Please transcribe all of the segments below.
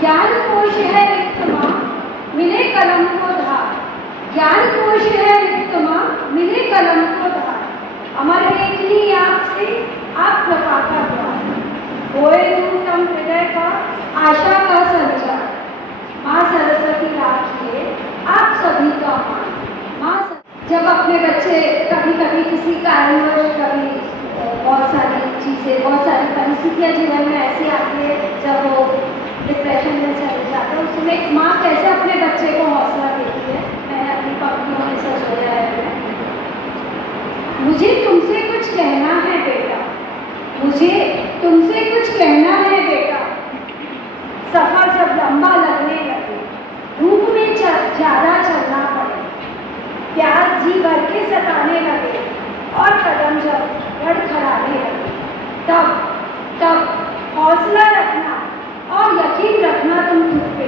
ज्ञान कोश है रिक्त माँ, मिले कलम को धार। ज्ञान कोश है रिक्त माँ, मिले कलम को धार। अमर लेखनी आपसे आप कृपा का द्वार। होए दूतम हृदय का आशा का संचार। माँ सरस्वती राखिए आप सभी का मान। माँ जब अपने बच्चे कभी कभी किसी कारणवश कभी बहुत सारी चीज़ें, बहुत सारी परिस्थितियाँ जीवन में ऐसी आती है जब वो डिप्रेशन में चले जाते हैं, उसमें माँ कैसे अपने बच्चे को हौसला देती है। मैंने अपनी पंक्तियों में सोचा है, मुझे तुमसे कुछ कहना है बेटा, मुझे तुमसे कुछ कहना है बेटा। सफर जब लंबा लगने लगे, धूप में ज़्यादा चलना पड़े, प्यास जी भर के सताने लगे और कदम जब लड़खड़ाने लगे, तब हौसला रखना और यकीन रखना तुम खुद पे।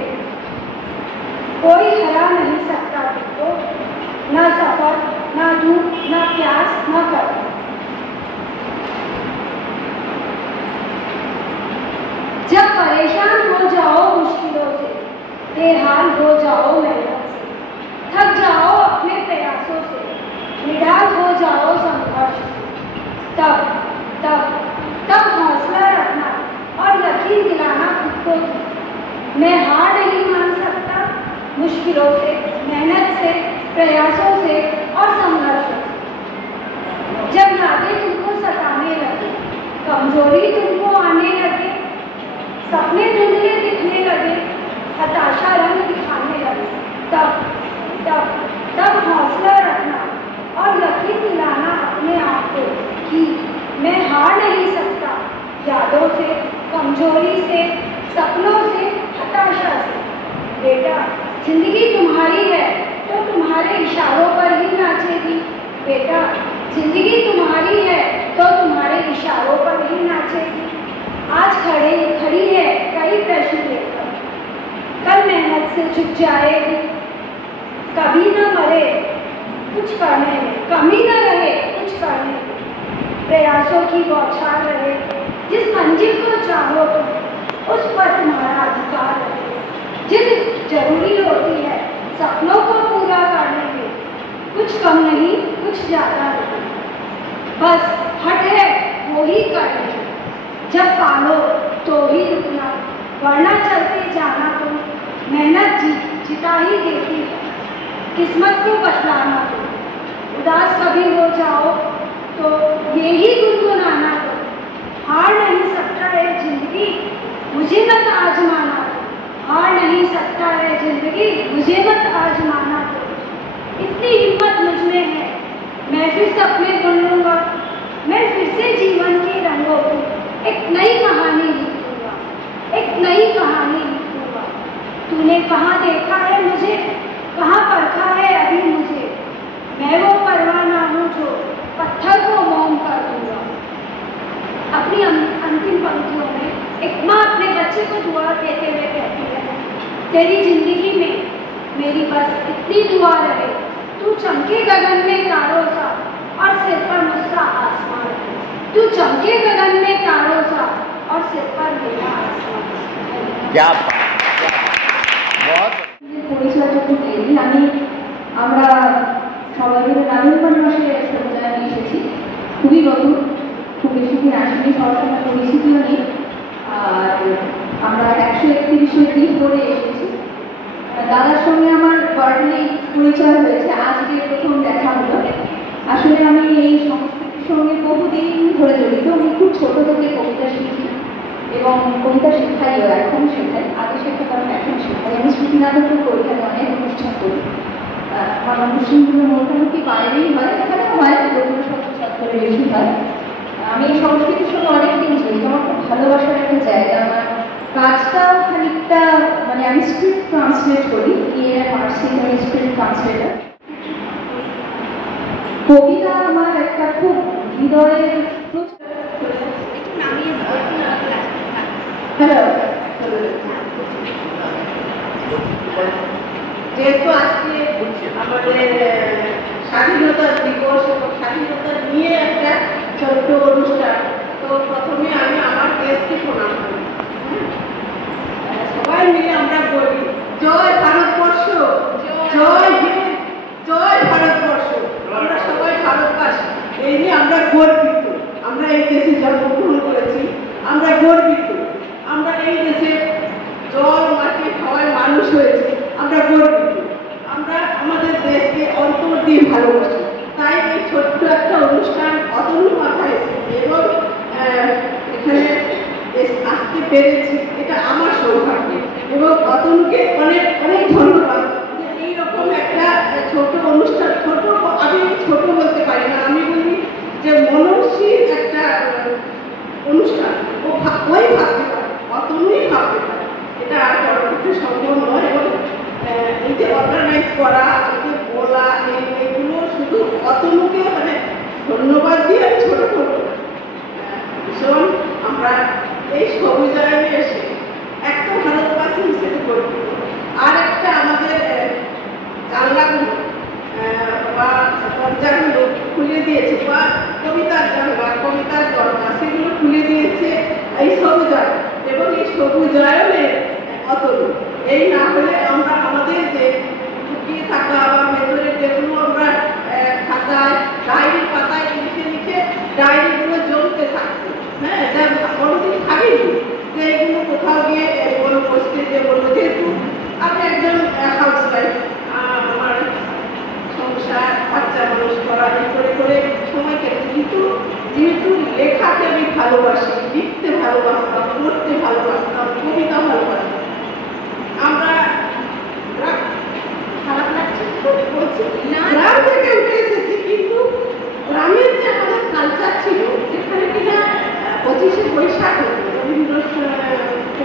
कोई हरा नहीं सकता तुमको, ना सफर, ना धूप, ना प्यास, ना कदम। जब परेशान हो जाओ मुश्किलों से, बेहाल हो जाओ मेहनत से, थक जाओ अपने प्रयासों से, निढाल हो जाओ संघर्ष से, तब हौसला रखना और यकीन दिलाना खुद को। मैं हार नहीं मान सकता मुश्किलों से, मेहनत से, प्रयासों से और संघर्ष से। जब यादें तुमको सताने लगे, कमजोरी तुमको आने लगे, सपने धुंधले दिखने लगे, हताशा रंग दिखाने लगे, तब हौसला रखना और यकीन दिलाना अपने आप को कि मैं हार नहीं सकता यादों से, कमजोरी से, सपनों से, हताशा से। बेटा जिंदगी तुम्हारी है तो तुम्हारे इशारों पर ही नाचेगी। बेटा जिंदगी तुम्हारी है तो तुम्हारे इशारों पर ही नाचेगी। आज खड़ी है कई प्रश्न लेकर, कल मेहनत से झुक जाएगी। कभी न मरे कुछ करने में, कमी न रहे कुछ करने में, प्रयासों की बौछार रहे। जिस मंजिल को चाहो तुम उस पर तुम्हारा अधिकार रहे। जिद जरूरी होती है सपनों को पूरा करने में, कुछ कम नहीं कुछ ज़्यादा नहीं, बस हट है वो ही करने। जब पालो तो ही रुकना, वरना चलते जाना तुम। मेहनत जिता ही देती है, किस्मत को बतलाना तुम। उदास कभी हो जाओ तो ये ही गुनगुनाना तुम। हार नहीं सकता है जिंदगी, मुझे मत आजमाना तुम। हार नहीं सकता है जिंदगी, मुझे मत आजमाना तुम। इतनी हिम्मत मुझ में है, मैं फिर सपने बुन लूँगा। मैं फिर से जीवन के रंगों को एक नई कहानी लिखूंगा, एक नई कहानी लिखूंगा। तूने कहाँ देखा है मुझे, कहाँ परखा है अभी मुझे। मैं वो परवाना हूँ जो पत्थर को मोम कर दूंगा। अपनी अंतिम पंक्तियों में एक माँ अपने बच्चे को दुआ देते हुए कहती है, तेरी जिंदगी में मेरी बस इतनी दुआ रहे, तू चमके गगन में तारों सा और सिर पर मुझसा आसमान रहे। तू चमके गगन में तारों सा और सिर पर मेरा आसमान। क्या बहुत পরিচয়টুকু নেই। আমরা সবাই মিলে নভেম্বর মাসে সজ্জায় এসেছি, খুবই নতুন, খুব বেশি দিন আসেনি, সবার সঙ্গে পরিচিতিও নেই। আর আমরা 131 দিন ধরে এসেছি। দাদার সঙ্গে আমার বার্থডে পরিচয় হয়েছে, আজকে প্রথম দেখা হলো। আসলে আমি এই সংস্কৃতির সঙ্গে বহুদিন ধরে জড়িত। আমি খুব ছোট থেকে কবিতা শিখি এবং কবিতা শেখাইও, এখন শেখাই, আগে শেখাতাম, এখন শেখাই। আমি স্মৃতি নাটকও করি, আমি অনেক অনুষ্ঠান করি। আমার অনুষ্ঠানগুলো মোটামুটি বাইরেই হয়, এখানেও হয়, রবীন্দ্র ছাত্রের বেশি হয়। আমি এই সংস্কৃতির সঙ্গে অনেকদিন জড়িত, আমার খুব ভালোবাসার একটা জায়গা। আমার কাজটা খানিকটা মানে আমি স্ক্রিপ্ট ট্রান্সলেট করি, মার্সি স্ক্রিপ্ট ট্রান্সলেটার। কবিতা আমার একটা খুব হৃদয়ের। হ্যালো, যেহেতু আজকে আমাদের স্বাধীনতা দিবস এবং স্বাধীনতা নিয়ে একটা ছোট্ট অনুষ্ঠান, তো প্রথমে আমি আমার দেশকে প্রণাম করি। সবাই মিলে এই দেশে জল মাটি খাওয়ায় মানুষ হয়েছে, আমরা গর্বিত। আমরা আমাদের দেশকে অন্তর দিয়ে ভালোবাসি, তাই এই ছোট্ট একটা অনুষ্ঠান অতনুর মাথায় এসেছে এবং এখানে আসতে পেরেছি, এটা আমার সৌভাগ্য। এবং অতনুকে অনেক অনেক ধন্যবাদ যে এইরকম একটা ছোট অনুষ্ঠান, আমি ছোট বলতে পারি না, আমি বলি যে মনস্বীর একটা অনুষ্ঠান ওই ভাবতে পারে, অতনুই ভাবতে পারে, এটা আর কারোর পক্ষে সম্ভব নয়। এবং এই যে অর্গানাইজ করা, এই যে বলা, এইগুলো শুধু অতনুকে মানে ধন্যবাদ দিয়ে ছোট করবো। ভীষণ আমরা এই সবুজায়নে এসে একটা ভারতবাসী হিসেবে করব। আর একটা আমাদের জানলাগুলো বা দরজাগুলো খুলে দিয়েছে, বা কবিতার জানলা, কবিতার দরজা, সেগুলো খুলে দিয়েছে এই সবুজায়ন। এবং এই সবুজায়নের অতনু, এই না হলে আমরা আমাদের যে লুকিয়ে থাকা বা ভেতরে যেগুলো আমরা খাতায় ডায়েরি পাতায় লিখে লিখে ডায়েরিগুলো জমতে থাকতো, হ্যাঁ, যা কোনোদিন ভাবিনি যে এইগুলো কোথাও গিয়ে কোনো পোস্টে যে বলবো। যেহেতু আমি একজন হাউস ওয়াইফ, আমার সংসার বাচ্চা মানুষ করা এই করে করে সময় কেটেছে, কিন্তু যেহেতু লেখাকে আমি ভালোবাসি, লিখতে ভালোবাসতাম, পড়তে ভালোবাসতাম, কবিতা ভালোবাসতাম, আমরা খারাপ লাগছে বলছি গ্রাম থেকে উঠে এসেছি, কিন্তু গ্রামের যে আমাদের কালচার ছিল, যেখানে কিনা 25শে বৈশাখ রবীন্দ্র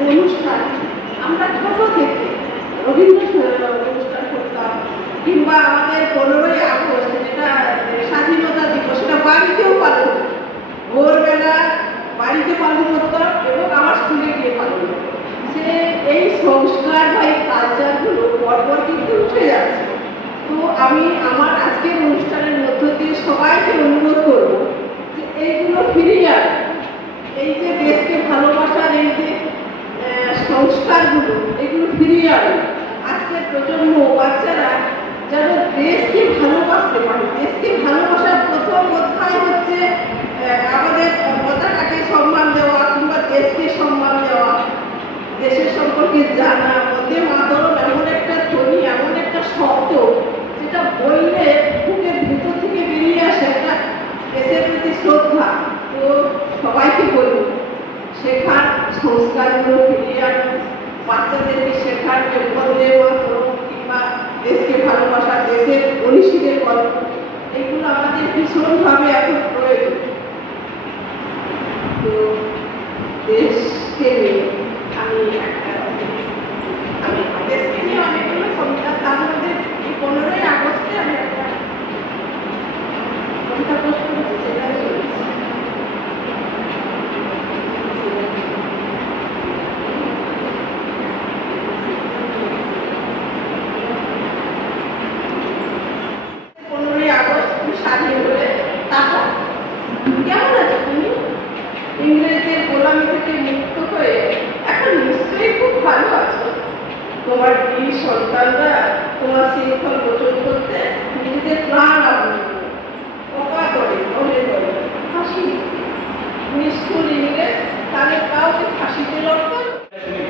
অনুষ্ঠান, আমরা ছোট থেকে রবীন্দ্র অনুষ্ঠান করতাম, কিংবা আমাদের 15ই আগস্ট যেটা স্বাধীনতা দিবস, সেটা বাড়িতেও পালন হতো, ভোরবেলা বাড়িতে পালন করতাম এবং আমার স্কুলে গিয়ে পালন করতাম। সে এই সংস্কার বা এই কালচারগুলো পরপর কিন্তু উঠে যাচ্ছে। তো আমি আমার আজকের অনুষ্ঠানের মধ্য দিয়ে সবাইকে অনুরোধ করবো যে এইগুলো ফিরিয়ে আনে, এই যে দেশকে ভালোবাসার এই যে সংস্কারগুলো, এগুলো ফিরিয়ে আনে। আজকের প্রজন্ম বাচ্চারা যেন দেশকে ভালোবাসতে পারে। দেশকে ভালোবাসার প্রথম অধ্যায় হচ্ছে আমাদের পতাকাকে সম্মান দেওয়া, কিংবা দেশকে সম্মান দেওয়া, দেশের সম্পর্কে জানা। বন্দে মাতরম এমন একটা ধ্বনি, এমন একটা শব্দ, যেটা বললে বুকের ভিতর থেকে বেরিয়ে আসে একটা দেশের প্রতি শ্রদ্ধা। তো সবাইকে বলব, শেখার সংস্কারগুলো ফিরিয়ে আনুন, বাচ্চাদেরকে শেখার যে বন্দে মাতরম কিংবা দেশকে ভালোবাসা, দেশের মনীষীদের গল্প, এগুলো আমাদের ভীষণভাবে এখন প্রয়োজন। তো দেশকে নিয়ে আমি দেশকে নিয়ে অনেকগুলো কবিতা, তার মধ্যে এই 15ই আগস্টে আমি একটা কবিতা পোস্ট করেছি, সেটা চলেছে। 15ই আগস্ট তুমি স্বাধীন হলে, তারপর কেমন আছো তুমি? ইংরেজদের গোলামি থেকে মুক্ত হয়ে এখন নিশ্চয়ই খুব ভালো আছো। তোমার বীর সন্তানরা তোমার শৃঙ্খল মোচন করতে নিজেদের প্রাণ আহুতি করে, অপা করে, মনে করে, ফাঁসি নিষ্ঠুর ইংরেজ তাদের কাউকে ফাঁসিতে লড়তেন।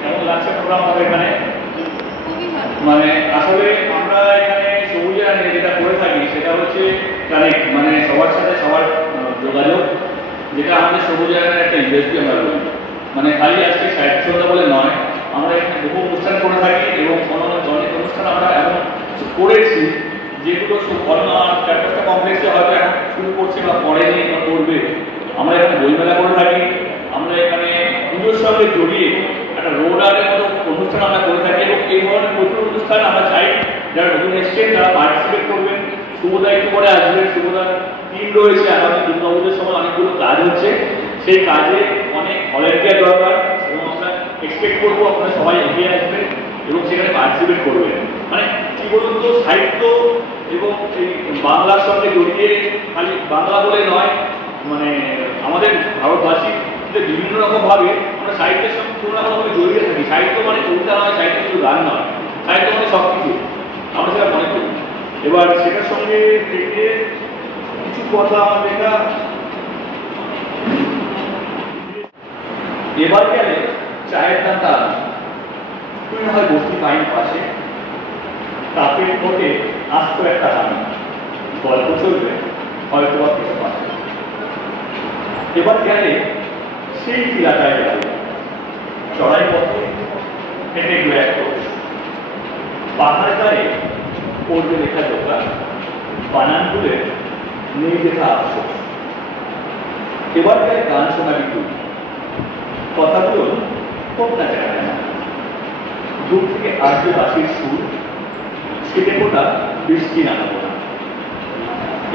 কেমন লাগছে প্রোগ্রাম আমাদের এখানে? মানে আসলে আমরা এখানে সবুজায়নে যেটা করে থাকি সেটা হচ্ছে কানেক্ট, মানে সবার সাথে সবার যোগাযোগ, যেটা আমাদের সবুজায়নের একটা ইউএসপি আমরা বলি। মানে খালি আজকে সাহিত্য সন্ধ্যা বলে নয়, আমরা এখানে বহু অনুষ্ঠান করে থাকি এবং অনেক অনুষ্ঠান আমরা এমন কিছু করেছি যেগুলো অন্য 4-5টা কমপ্লেক্সে হয়তো এখন শুরু করছে বা পড়েনি বা করবে। আমরা এখানে বইমেলা করে থাকি, আমরা এখানে পুজোর সঙ্গে জড়িয়ে একটা রোড আর্টের মতো অনুষ্ঠান আমরা করে থাকি এবং এই ধরনের প্রচুর অনুষ্ঠান আমরা চাই যারা নতুন এসছেন তারা পার্টিসিপেট করবেন। শুভদা একটু পরে আসবেন, শুভদার টিম রয়েছে, আগামী দুর্গাপুজোর সময় অনেকগুলো কাজ হচ্ছে, সেই কাজে অনেক ভলেন্টিয়ার দরকার এবং আমরা এক্সপেক্ট করবো আপনারা সবাই এগিয়ে আসবেন এবং সেখানে পার্টিসিপেট করবেন। মানে কি বলুন তো, সাহিত্য এবং এই বাংলার সঙ্গে জড়িয়ে খালি বাংলা বলে নয়, মানে আমাদের ভারতবাসী বিভিন্ন রকমভাবে আমরা সাহিত্যের সঙ্গে কোনো রকমভাবে জড়িয়ে থাকি। সাহিত্য মানে কবিতা নয়, সাহিত্য শুধু গান নয়, সাহিত্য মানে সব কিছু, আমরা সেটা মনে করি। এবার সেটার সঙ্গে থেকে কিছু কথা আমার লেখা এবার গেলে চায়ের দামটা তুই না হয় বসতি পাইনি পাশে, তাপের পথে আস্ত একটা দামি গল্প চলবে হয়তো বা কিছু পাশে। এবার গেলে সেই এলাকায় গেল, চড়াই পথে হেঁটে গেল এক কোষ, পাহাড় গায়ে পড়বে লেখা দোকান, বানান তুলে নেই লেখা আফসোস। এবার গেলে গান শোনাবি তুই, কথাগুলো হোক না জানা না, দূর থেকে আসবে বাঁশির সুর, ছিটে ফোটা বৃষ্টি নামাবো না।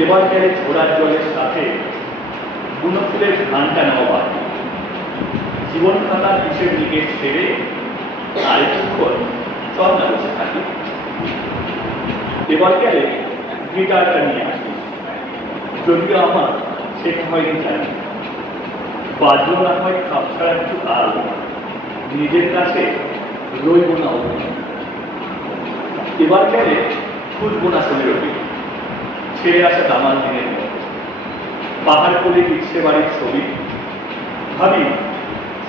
এবার গেলে ঝোড়ার জলের সাথে বুনো ফুলের ঘানটা নেওয়া, জীবন খাতার হিসেব নিকেশ ছেড়ে আরেকক্ষণ চল না বসে থাকি। এবার গেলে গিটারটা নিয়ে আসিস, যদিও আমার শেখা হয়নি জানি, বাজলো না হয় খাপ ছাড়া কিছু কাল, নিজের কাছে রইব না অভিনয়। এবার গেলে খুঁজবো না শরীরটি, ছেড়ে আসা দামাল দিনের মতো, পাহাড় করে ইচ্ছে বাড়ির ছবি, ভাবি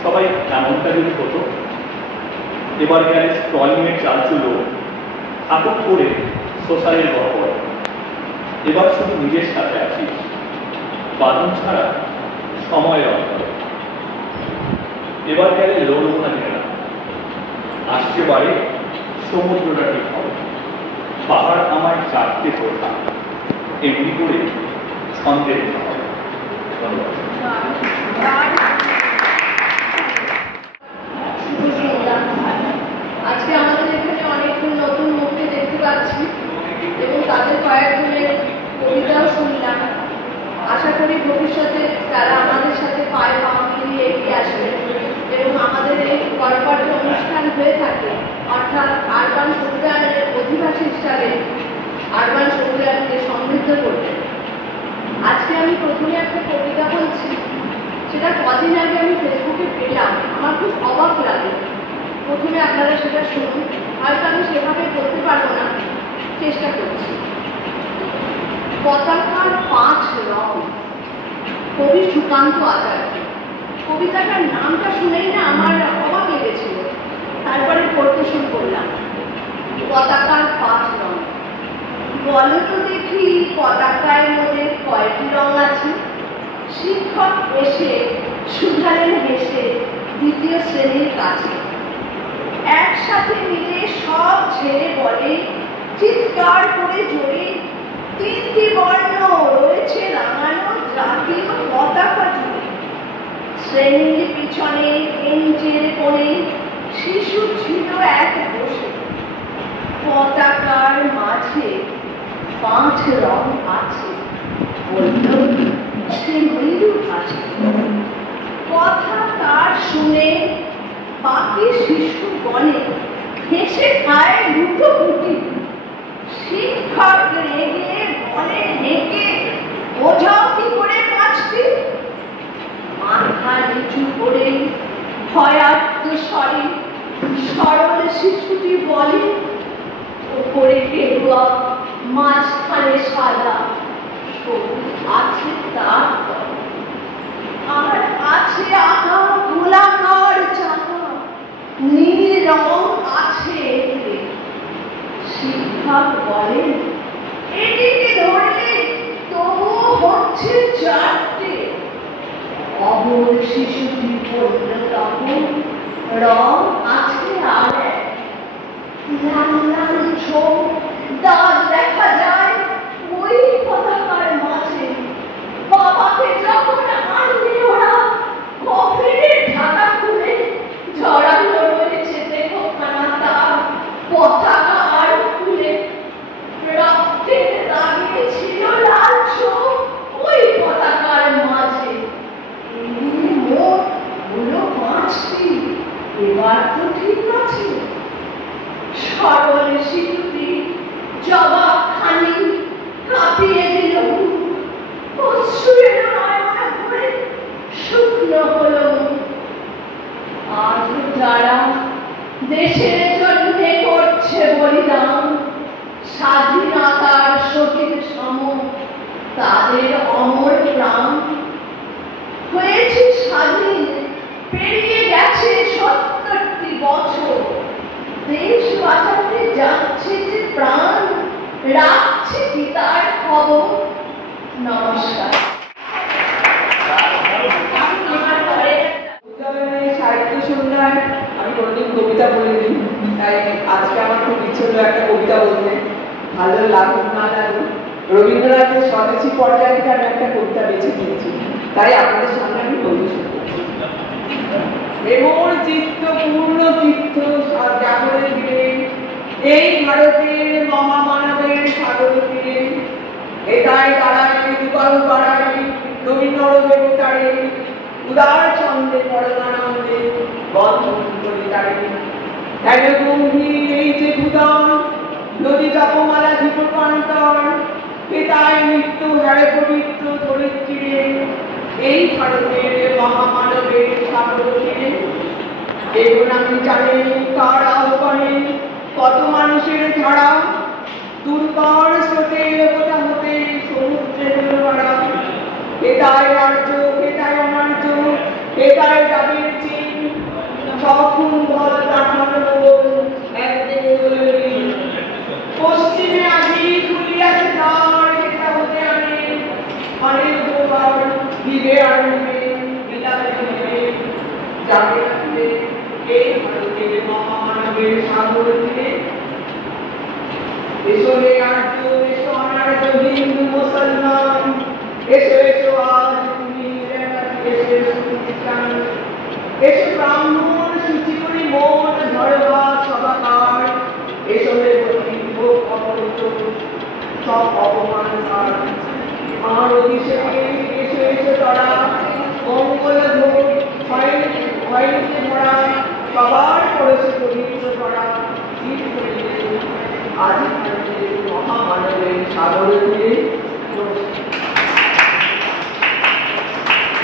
সবাই এমনটা যদি হতো। এবার গেলে স্ট্রলিংয়ের চালচুলো আটক করে সোশ্যালের গহ্বর, এবার শুধু নিজের সাথে আছিস, বাদন ছাড়া সময়ের অন্তর। এবার গেলে লড়ব না ঘেরা, আসছে বাড়ি সমুদ্রটা ঠিক হবে, পাহাড় আমায় চাপতে পড়তাম, এমনি করে ছন্দে দিতে হবে। ধন্যবাদ। আজকে আমাদের এখানে অনেক নতুন মুখকে দেখতে পাচ্ছি এবং তাদের কয়েকজনের কবিতাও শুনলাম। আশা করি ভবিষ্যতে তারা আমাদের সাথে পায়ে পা মিলিয়ে এগিয়ে আসবে এবং আমাদের এই গড়পাঠ্য অনুষ্ঠান হয়ে থাকে, অর্থাৎ আরবান সৌদানের অধিবাসী হিসাবে আরবান সৌদানকে সমৃদ্ধ করবে। আজকে আমি প্রথমে একটা কবিতা বলছি, সেটা কদিন আগে আমি ফেসবুকে পেলাম, আমার খুব অবাক লাগে। প্রথমে আপনারা সেটা শুনুন, হয়তো আমি সেভাবে বলতে পারবো না, চেষ্টা করছি। পতাকার 5 রং, কবি সুকান্ত আচার্য। কবিতাটার নামটা শুনেই না আমার অবাক লেগেছিল, তারপরে পড়তে শুরু করলাম। পতাকার 5 রং, বলো তো দেখি পতাকার মধ্যে কয়টি রং আছে? শিক্ষক এসে শুধালেন হেসে দ্বিতীয় শ্রেণীর কাছে। একসাথে মিলে সব ছেলে বলে চিৎকার করে জোরে, 3টি বর্ণ রয়েছে রাঙানো জাতীয় পতাকা জুড়ে। শ্রেণীর পিছনে বেঞ্চের কোণে শিশু ছিল এক বসে, পতাকার মাঝে 5 রং আছে, বলল সে মৃদু হাসি। কথা তার শুনে বাকি শিশু বলে হেসে খায় লুটোপুটি। শিক্ষক রেগে বলে হেঁকে বোঝাও কি করে 5টি? মাথা নিচু করে ভয়ার্ত স্বরে সরল শিশুটি বলে, ওপরে গেরুয়া মাঝখানে সাদা, সবুজ আছে তার তলে, আর আছে আঁকা গোলাকার চাকা, নীল রং আছে এতে। শিক্ষক বলেন এটিকে ধরলে তবুও হচ্ছে 4টে। অবল শিশুটি বলল তখন রং আছে আর এক। লাল লাল চোখ দাঁত দেখা যায় ওই পতাকার মাঝে। বাবাকে যখন আনলে ওরা কফিনের ঢাকা খুলে ঝরানো রয়েছে দেখো খানা তার পতাকা আর ফুলে। রক্তের দাগে ছিল লাল চোখ ওই পতাকার মাঝে। মোট হলো 5টি, এবার তো ঠিক আছে। সরল শিশুটি জবাব খানি কাঁপিয়ে দিল, অশ্রুয়ের নয়না ভরে শুকনো হলো। আজ যারা দেশের জন্য করছে বলিদান, স্বাধীনতার শহীদ সম তাদের অমর প্রাণ। হয়েছে স্বাধীন, পেরিয়ে গেছে 70 কবিতা বলিনি, তাই আজকে আমার খুব ইচ্ছে হলো একটা কবিতা বলতে। ভালো লাগুক না লাগুক, রবীন্দ্রনাথের স্বদেশী পর্যায় থেকে আমি একটা কবিতা বেছে নিয়েছি, তাই আপনাদের সামনে আমি বলতে শুরু করছি। প্রেমর চিত্ত পূর্ণ তীর্থ জাগরে দিলে এই ভারতের মহামানবের সাগর তীরে, এটাই দাঁড়ায় যুগল পাড়ায় রবীন্দ্র দেবতারে, উদার ছন্দে পরমানন্দে বন্ধন করে তারে। কেন গম্ভীর এই যে ভূতন নদী জপমালা জীবকান্তর, এটাই মৃত্যু হারে পবিত্র ধরিত্রীরে এই ভারতের মহামানবের সাগর তীরে। এখন আমি জানি কার আহ্বানে কত মানুষের ধারা, দুর্বার স্রোতে কোথা হতে সমুদ্রের ভাড়া। এটাই আর্য, এটাই অনার্য, এটাই দাবির চিন, সক্ষুণ বল প্রাণ বল একদিকে বলবি। পশ্চিমে আজি খুলিয়াছে দ্বার, এটা হতে আনে অনেক দুবার দিবে আনবে বিলাতে দিবে যাবে রাখবে এই ভারতের মহামানবের সাগর তীরে। এসো রে আর্য, এসো অনার্য, হিন্দু মুসলমান, এসো এসো আজ তুমি এসো খ্রিস্টান, এসো ব্রাহ্মণ সূচি করি মন ধরবা সবাকার, এসো রে হোক অপরিত সব অপমান কার। আমার অভিষেকে এসো এসো তারা মঙ্গল ভোগ হয়নি ভরা, সবার করেছে পবিত্র করা আজ মহামানবের সাগর তীরে।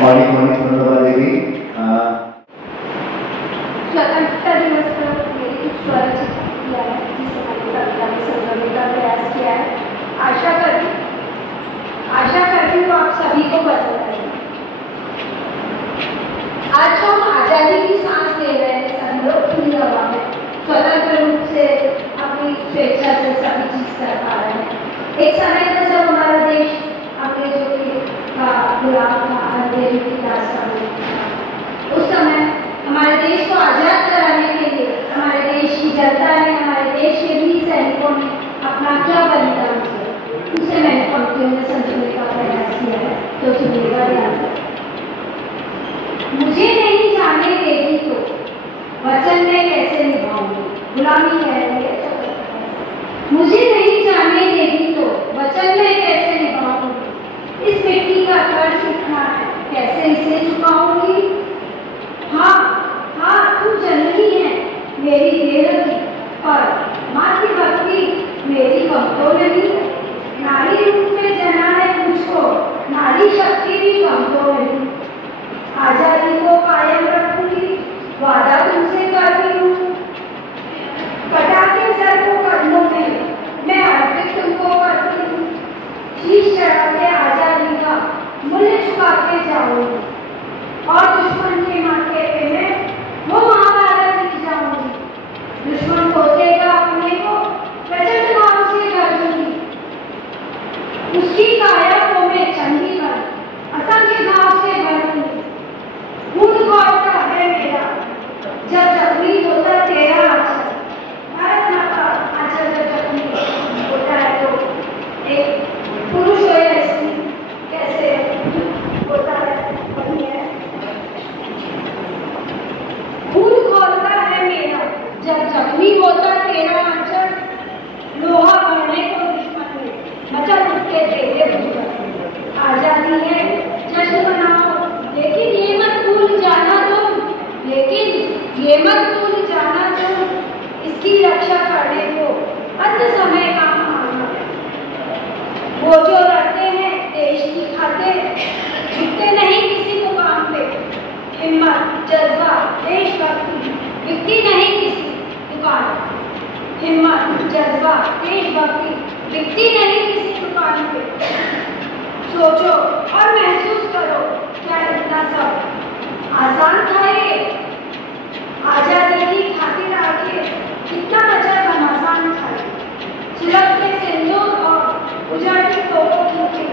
অনেক অনেক ধন্যবাদ দেবী। स्वतंत्रता दिवस पर मेरी कुछ स्वरचित किया है, जिसे मैंने कविता में संजोने का प्रयास किया है। आशा करती हूँ आप सभी को पसंद आएगा। आज हम आजादी की सांस ले रहे हैं, सभी लोग खुली हवा में स्वतंत्र रूप से अपनी स्वेच्छा से सभी चीज कर पा रहे हैं। एक समय था जब हमारा देश अंग्रेजों के गुलाम था, अंग्रेजों की दास्तान में था। उस समय हमारे देश को आजाद कराने के लिए हमारे देश की जनता ने, हमारे देश के वीर सैनिकों ने अपना क्या बलिदान किया, उसे मैंने पंक्तियों में संजोने का प्रयास किया है, तो सुनिएगा ध्यान से। मुझे नहीं जाने देगी तो वचन में कैसे निभाऊंगी, गुलामी है मुझे नहीं जाने देगी तो वचन में कैसे निभाऊंगी, इस मिट्टी का कर्ज उठना है कैसे इसे चुकाऊंगी। हाँ हाँ तू जननी है मेरी देह की, पर मातृभक्ति मेरी कम तो नहीं है। नारी रूप में जना है मुझको, नारी शक्ति भी कम तो नहीं। आजादी को कायम रखूंगी, वादा तुमसे कर रही हूँ। कटा के सर को कदमों में मैं अर्पित तुमको करती हूँ। शीश चढ़ा के आजादी का मूल्य चुका के जाऊंगी, और दुश्मन के माथे पे मैं वो महाभारत लिख जाऊंगी। दुश्मन कोसेगा अपने को प्रचंड भाव से कर दूंगी, उसकी काया को मैं चंडीगढ़ असंख्य घाव से भर दूंगी। खून खौलता है मेरा जब जख्मी होता तेरा आंचल, भारत माता आंचल जब जख्मी होता है तो एक पुरुष हो या स्त्री कैसे होता है वही है। खून खौलता है मेरा जब जख्मी होता तेरा आंचल, लोहा भरने को दुश्मन में मचल उठते तेरे दुश्मन। आजादी है जश्न मनाओ, लेकिन ये मत भूल जाना तुम, लेकिन ये मत भूल जाना तुम, इसकी रक्षा करने को अंत समय काम आना। वो जो लड़ते हैं देश की खातिर, झुकते नहीं किसी मुकाम पे। हिम्मत जज्बा देशभक्ति बिकती नहीं किसी दुकान। हिम्मत जज्बा देशभक्ति बिकती नहीं किसी दुकान पे। सोचो और महसूस करो क्या इतना सब आसान था ये। आजादी की खातिर आके कितना नजर घमासान था। सुलगते सिंदूर और उजड़ती तोपों की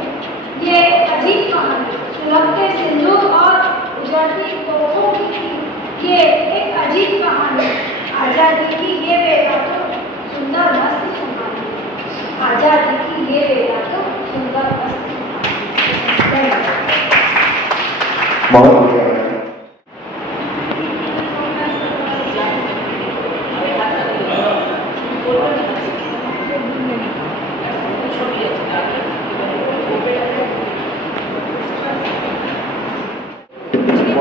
ये अजीब कहानी। सुलगते सिंदूर और उजड़ती तोपों की ये एक अजीब कहानी। आजादी की ये वेला तो सुंदर मस्त सुनाई, आजादी की ये वेला तो सुंदर मस्त सुनाई। बहुत बढ़िया है।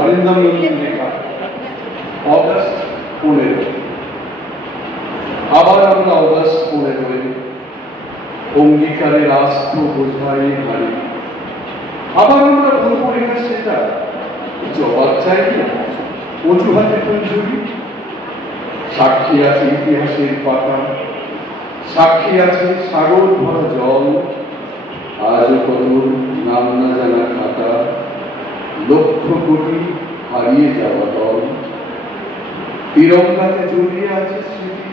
অরিন্দম নন্দীর লেখা অগাস্ট 15। আবার আমরা অগাস্ট 15 অঙ্গীকারের আস্ত বোঝাই হারি। আবার আমরা ভুল করি না সেটা জবাব চাই না অজুহাতে পঞ্জুরি। সাক্ষী আছে ইতিহাসের পাতা, সাক্ষী আছে সাগর ভরা জল, আজও কত নাম না জানা খাতা, লক্ষ কোটি হারিয়ে যাওয়া দল। তিরঙ্গাতে জড়িয়ে আছে স্মৃতি,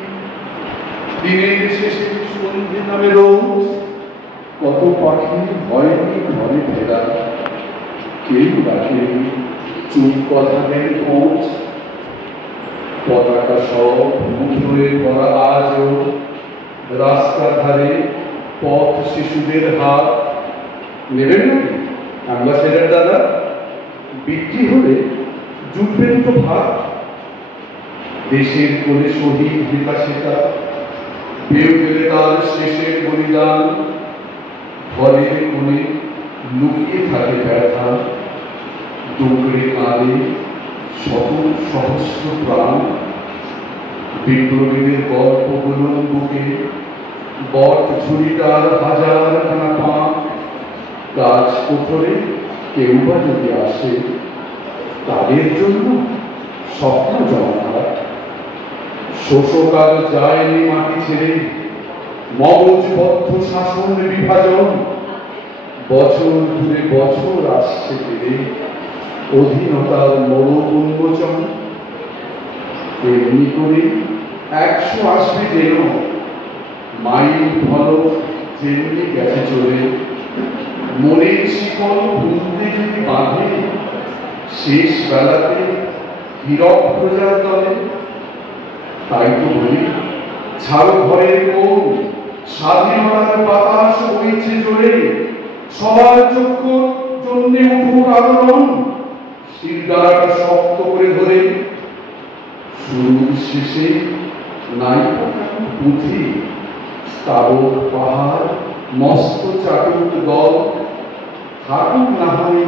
দিনের শেষে সন্ধে নামে রোজ কত পাখি হয়নি ঘরে ফেরা, কেউ রাখেনি চুপ কথা দেন পৌঁছ। পতাকা সব মুঠোয় ভরা আজও রাস্তার ধারে পথ শিশুদের হাত। নেবেন নাকি অ্যাম্বাসেডার দাদা? বিক্রি হলে জুটবেন তো ভাত। দেশের কোলে শহীদ বিকাশিতা, কেউ গেলে তার শেষের বলিদান। ঘরের কোণে লুকিয়ে থাকে ব্যথা, ডুকরে কাঁদে শত সহস্র প্রাণ। বিপ্লবীদের গল্পগুলো বুকে বট ঝুড়িটার হাজারখানা পাক। গাছ কোঠরে কেউ বা যদি আসে, তাদের জন্য স্বপ্ন জমা। শোষকাল যায়নি মাটি ছেড়ে, মগজবদ্ধ শাসন বিভাজন। বছর ধরে বছর আসছে ফিরে, অধীনতার মরু উন্মোচন। এমনি করে 100 আসবে যেন, মাইল ফলক যেমনি গেছে চলে। মনের শিকল ভুলতে যদি বাঁধে, শেষ বেলাতে হীরক প্রজার দলে। তাই তো বলি ছাড়ো ঘরের কোণ, স্বাধীনতার বাতাস বইছে জোরে। সবার চক্ষু জন্যে উঠুক আলোড়ন, শিরদাঁড়াটা শক্ত করে ধরে। শুরুর শেষে নাই পুঁথি, স্তাবক পাহাড় মস্ত চাটুক দল। থাকুক না হয়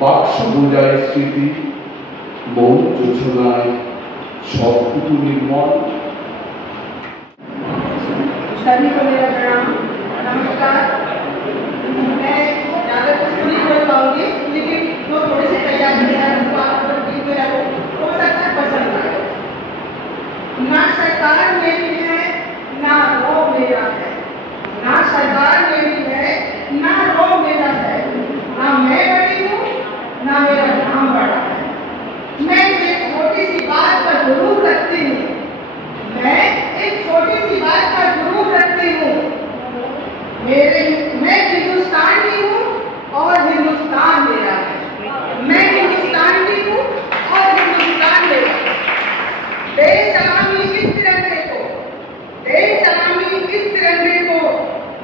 বাক্স বোঝায় স্মৃতি, মন যোছনায় সবটুকু নির্মল। सभी को मेरा प्रणाम, नमस्कार। मैं ज़्यादा कुछ नहीं बोल पाऊंगी, लेकिन जो थोड़ी सी तैयारी है उनको आप लोग बीच में रखो, हो सकता है पसंद आए। ना सरकार मेरी है, ना रो मेरा है। ना सरकार मेरी है, ना रो मेरा है। ना मैं बड़ी हूँ, ना मेरा नाम बड़ा है। मैं एक छोटी सी बात पर गुरूर रखती हूँ, मैं एक छोटी सी बात पर गुरूर रखती हूँ। मैं हिंदुस्तान की हूँ और हिंदुस्तान मेरा है। मैं हिंदुस्तान की हूँ और हिंदुस्तान मेरा है। दे सलामी इस तिरंगे को, दे सलामी इस तिरंगे को,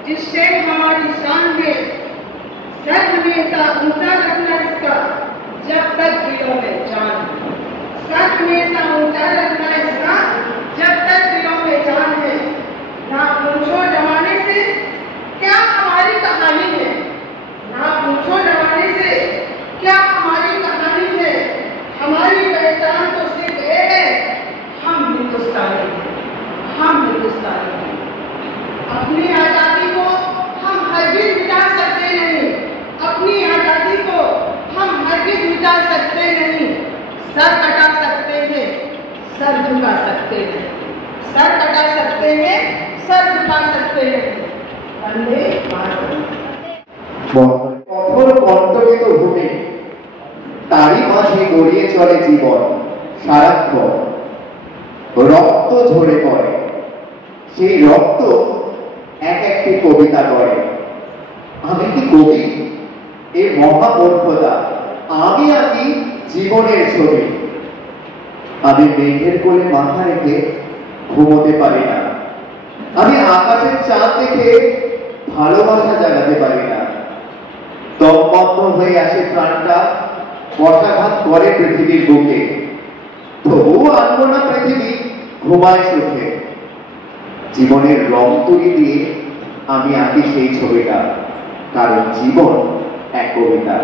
जिससे हमारी शान है। सर हमेशा ऊंचा रखना इसका, जब तक दिलों में जान। सर हमेशा ऊंचा रखना इसका, जब तक दिलों में जान है। ना पूछो जमाने से क्या हमारी कहानी है, ना पूछो जमाने से क्या हमारी कहानी है। हमारी पहचान तो सिर्फ ये है, हम हिंदुस्तानी हैं, हम हिंदुस्तानी हैं। अपनी आज़ादी को हम हरगिज़ मिटा सकते नहीं, अपनी आज़ादी को हम हरगिज़ मिटा सकते नहीं। सर कटा सकते हैं, सर झुका सकते हैं। सर कटा सकते हैं, सर झुका सकते हैं। वंदे मातरम। কঠোর কণ্টকিত ভূমি, তারই মাঝে গড়িয়ে চলে জীবন সারাক্ষণ। রক্ত ঝরে পড়ে, সেই রক্ত এক একটি কবিতা করে। আমি কি কবি? এ মহামূর্খতা। আমি আঁকি জীবনের ছবি। আমি মেঘের কোলে মাথা রেখে ঘুমোতে পারি না, আমি আকাশের চাঁদ দেখে ভালোবাসা জাগাতে পারি না। দমবন্ধ হয়ে আসে প্রাণটা, বর্ষাঘাত করে পৃথিবীর বুকে, তবুও আনবো না পৃথিবী ঘুমায় সুখে। জীবনের রং তুলি দিয়ে আমি আঁকি সেই ছবিটা, কারণ জীবন এক কবিতা।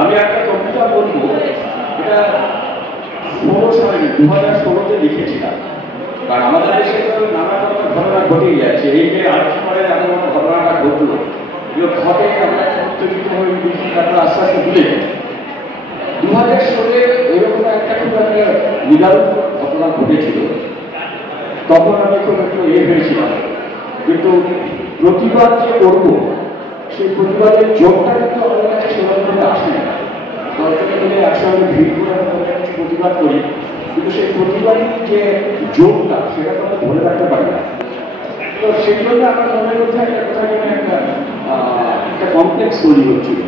আমি একটা কবিতা বলবো, এটা 2016-তে লিখেছিলাম। কারণ আমাদের দেশে তো নানা রকম ঘটনা ঘটেই যাচ্ছে। এই যে আর্টসমারের এত বড় ঘটনাটা ঘটলো, ঘটে আমরা উত্তেজিতভাবে লিখি, তারপর আস্তে আস্তে ভুলে যাই। 2016-এ এরকম একটা খুব একটা নিদারুণ ঘটনা ঘটেছিল। তখন আমি খুব একটু হয়েছিলাম, কিন্তু প্রতিবাদ যে করবো সেই প্রতিবাদের যোগটা কিন্তু আমাদের কাছে সেভাবে আসে না। দশজনে মিলে একসঙ্গে ভিড় করে আমরা কিছু প্রতিবাদ করি, কিন্তু সেই প্রতিবাদের যে যোগটা সেটা তো আমরা ধরে রাখতে পারি না। তো সেই জন্য আমার মনের মধ্যে একটা কোথায় যেন একটা কমপ্লেক্স তৈরি হচ্ছিল।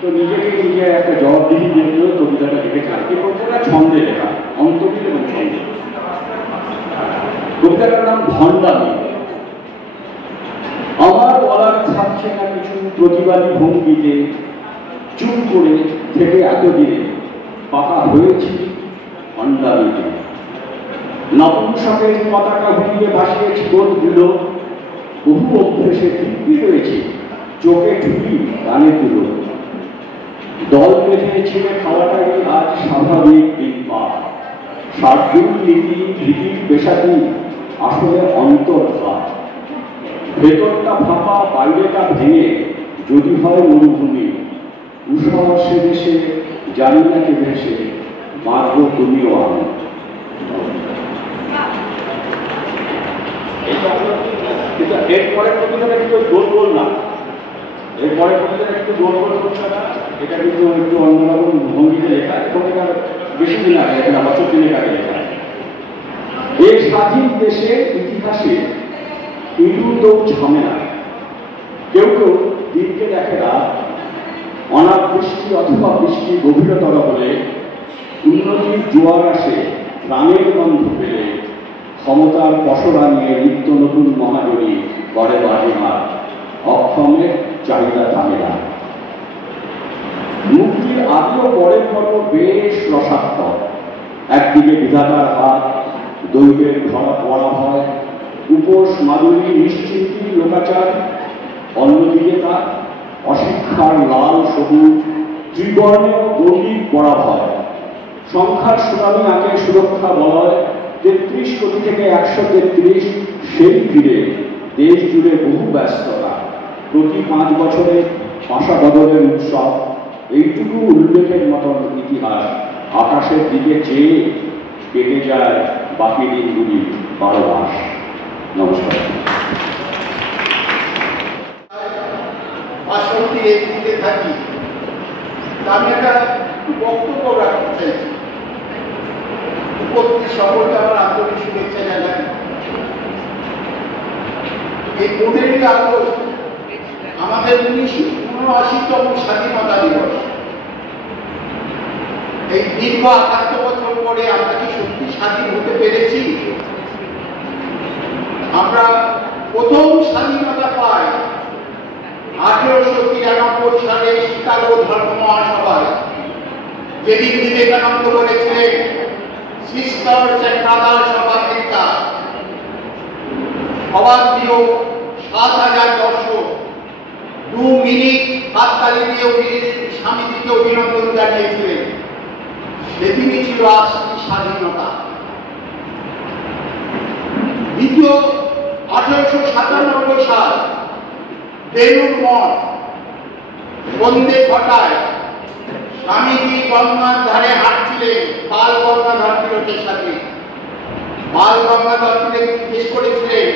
তো নিজেকে নিজে একটা জবাবদিহি দিয়ে কবিতাটা লিখেছিলাম। এই কবিতাটা ছন্দে লেখা, অন্তর্গীত এবং ছন্দে। কবিতাটার নাম ভণ্ডামি। আমার বলার থাকছে না কিছু প্রতিবাদী ভঙ্গিতে, চুপ করে থেকে এতদিনে পাকা হয়েছি ভণ্ডামিতে। নপুংসকের পতাকা ভুলিয়ে ভাসিয়ে জীবনগুলো, বহু অভ্যেসে দিব্যি রয়েছে চোখে ঠুলি গানে তুলো। দল বেঁধে ছেড়ে খাওয়াটাই আজ স্বাভাবিক দিন পা। শার্দুল নীতি ভীতির পেশাটি আসলে অন্তর্ভা। ভেতরটা ফাঁপা বাইরেটা ভেঙে যদি হয় মরুভূমি, উৎসাহসে দেশে জানি না কে ভেসে মারব তুমিও আমি। কিন্তু এরপরের কবিতাটা কিন্তু গোল গোল না, এরপরের কবিতাটা কিন্তু গোল গোল করছে না। এটা কিন্তু একটু অন্যরকম ভঙ্গিতে লেখা, এবং এটা বেশি দিন আগে, এটা বছর দিনের আগে লেখা। এই স্বাধীন দেশের ইতিহাসে ইঁদুর ঝামেলা। কেউ কেউ দিনকে দেখে রাত, অনাবৃষ্টি অথবা বৃষ্টি গভীরতর হলে, উন্নতির জোয়ার আসে প্রাণের গন্ধ পেলে, ক্ষমতার পসরা নিয়ে নিত্য নতুন মহাজনী করে বাজিমার, অক্ষমের চাহিদা থামে না। মুক্তির আগে ও পরের পর্ব বেশ রসাত্মক। একদিকে বিধাতার হাত, দৈবের ধরা পড়া হয়, উপোস মাদুরি নিশ্চিন্তি লোকাচার, অন্যদিকে তার অশিক্ষার লাল সবুজ ত্রিবর্ণের গৌরী পড়া হয়। সংখ্যার সুনামি আগে সুরক্ষা বলয়, 33 কোটি থেকে 133 সেই ফিরে দেশ জুড়ে বহু ব্যস্ততা। প্রতি 5 বছরে পাশা বদলের উৎসব, এইটুকু উল্লেখের মতন ইতিহাস। আকাশের দিকে চেয়ে কেটে যায় বাকি দিনগুলি 12 মাস। নমস্কার। পার্শ্ববর্তী এদিকে থাকি, আমি একটা বক্তব্য রাখতে চাইছি। উপস্থিত সকলকে আমার আন্তরিক শুভেচ্ছা জানাই। এই 15ই আগস্ট আমাদের 1979তম স্বাধীনতা দিবস। এই দীর্ঘ 71 বছর পরে আমরা কি সত্যি স্বাধীন হতে পেরেছি? আমরা প্রথম স্বাধীনতা পাই 1893 সালে শিকাগো ধর্ম মহাসভায়, যেদিন বিবেকানন্দ বলেছিলেন sisters and brothers of America. সবার প্রিয় 7000 দর্শক 2 মিনিট হাততালি দিয়ে স্বামীজিকে অভিনন্দন জানিয়েছিলেন। সেদিনই ছিল আসল স্বাধীনতা। দ্বিতীয় 1897 সাল বেলুর মঠ, সন্ধ্যে 6টায় স্বামীজি গঙ্গার ধারে হাঁটছিলেন বাল গঙ্গাধর তিলকের সাথে। বাল গঙ্গাধর তিলক জিজ্ঞেস করেছিলেন,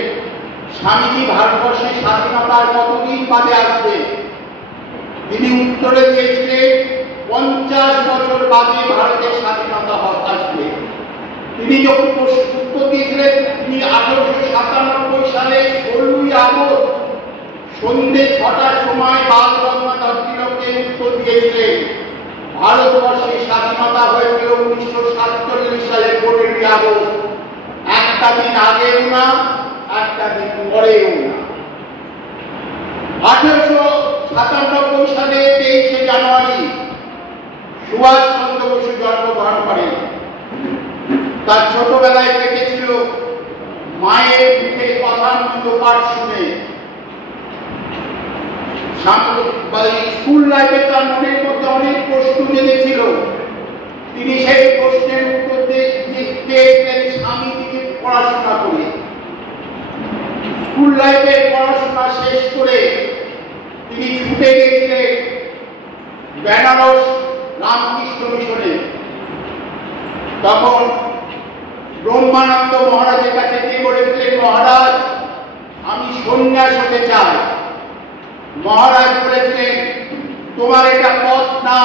স্বামীজি ভারতবর্ষের স্বাধীনতার কতদিন বাদে আসবে? তিনি উত্তরে দিয়েছিলেন 50 বছর বাদে ভারতের স্বাধীনতা আসবে। তিনি যখন উত্তর দিয়েছিলেন, তিনি 1897 সালে 16ই আগস্ট সন্ধ্যে 6টার সময় বাল গঙ্গাধর তিলককে উত্তর দিয়েছিলেন, ভারতবর্ষের স্বাধীনতা হয়েছিল 1947 সালের 15ই আগস্ট। একটা দিন আগেও না, একটা দিন পরেও না। 1897 সালে 23শে জানুয়ারি সুভাষচন্দ্র বসু জন্মগ্রহণ করেন। তার ছোটবেলায় কেটেছিল মায়ের মুখে কথামৃত পাঠ শুনে। স্কুল লাইফে তার মনের মধ্যে অনেক প্রশ্ন জেগেছিল। তিনি সেই প্রশ্নের উত্তর দিয়েছিলেন স্বামী থেকে পড়াশোনা করে। স্কুল লাইফের পড়াশোনা শেষ করে তিনি ছুটে গেছিলেন বেনারস রামকৃষ্ণ মিশনে। তখন ব্রহ্মানন্দ মহারাজের কাছে গিয়ে বলেছিলেন, মহারাজ আমি সন্ন্যাস হতে চাই। মহারাজ বলেছিলেন, তোমার এটা পথ না,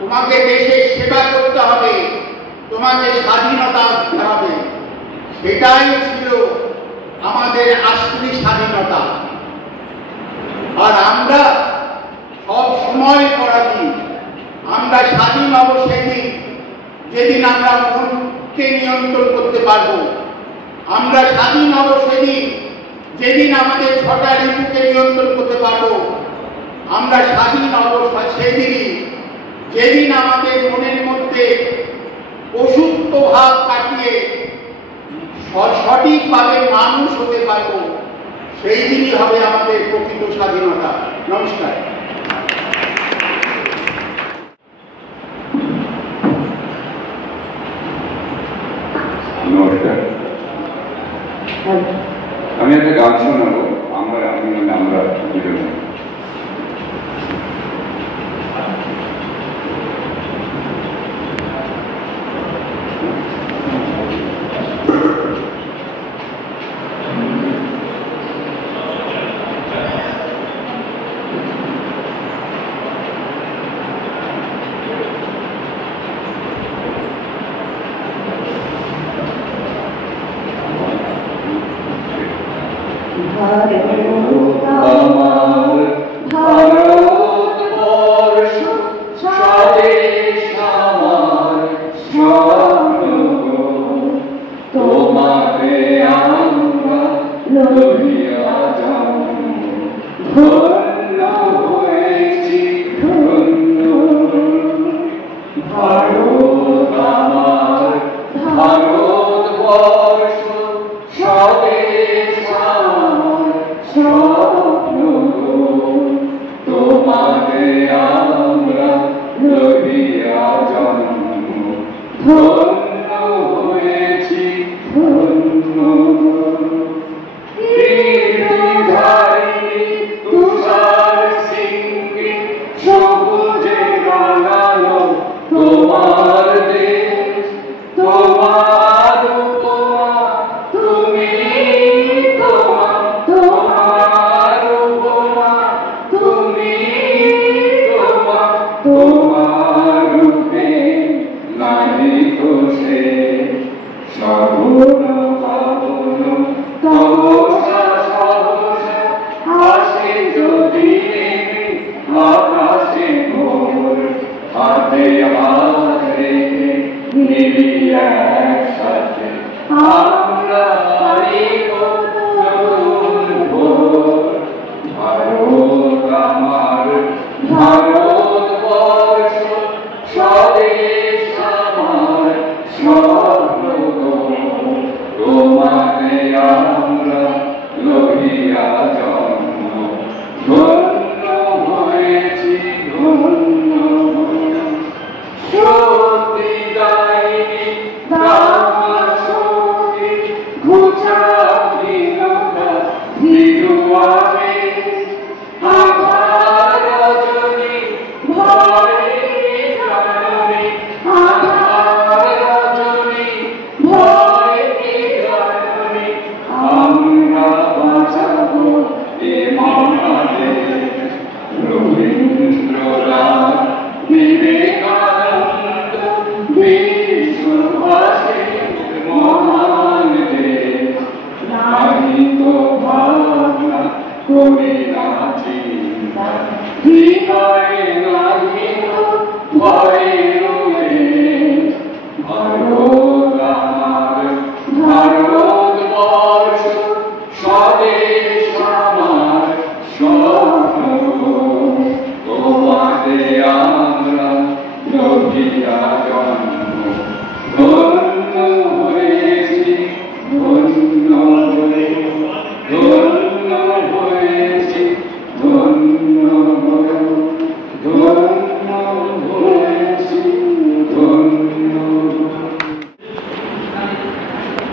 তোমাকে দেশের সেবা করতে হবে, তোমাকে স্বাধীনতা দিতে হবে। সেটাই ছিল আমাদের আসলি স্বাধীনতা। আর আমরা সব সময় পরাধীন। আমরা স্বাধীন হব সেদিন যেদিন আমরা মনকে নিয়ন্ত্রণ করতে পারবো। আমরা স্বাধীন হব সেদিন যেদিন আমাদের 6টা ঋতুকে নিয়ন্ত্রণ করতে পারবো। আমরা স্বাধীন হব সেদিনই যেদিন আমাদের মনের মধ্যে পশুত্ব ভাব কাটিয়ে সঠিকভাবে মানুষ হতে পারবো। সেই দিনই হবে আমাদের প্রকৃত স্বাধীনতা। নমস্কার। নমস্কার। আমি একটা গান শোনাবো। আমরা দুজনে ঘুচা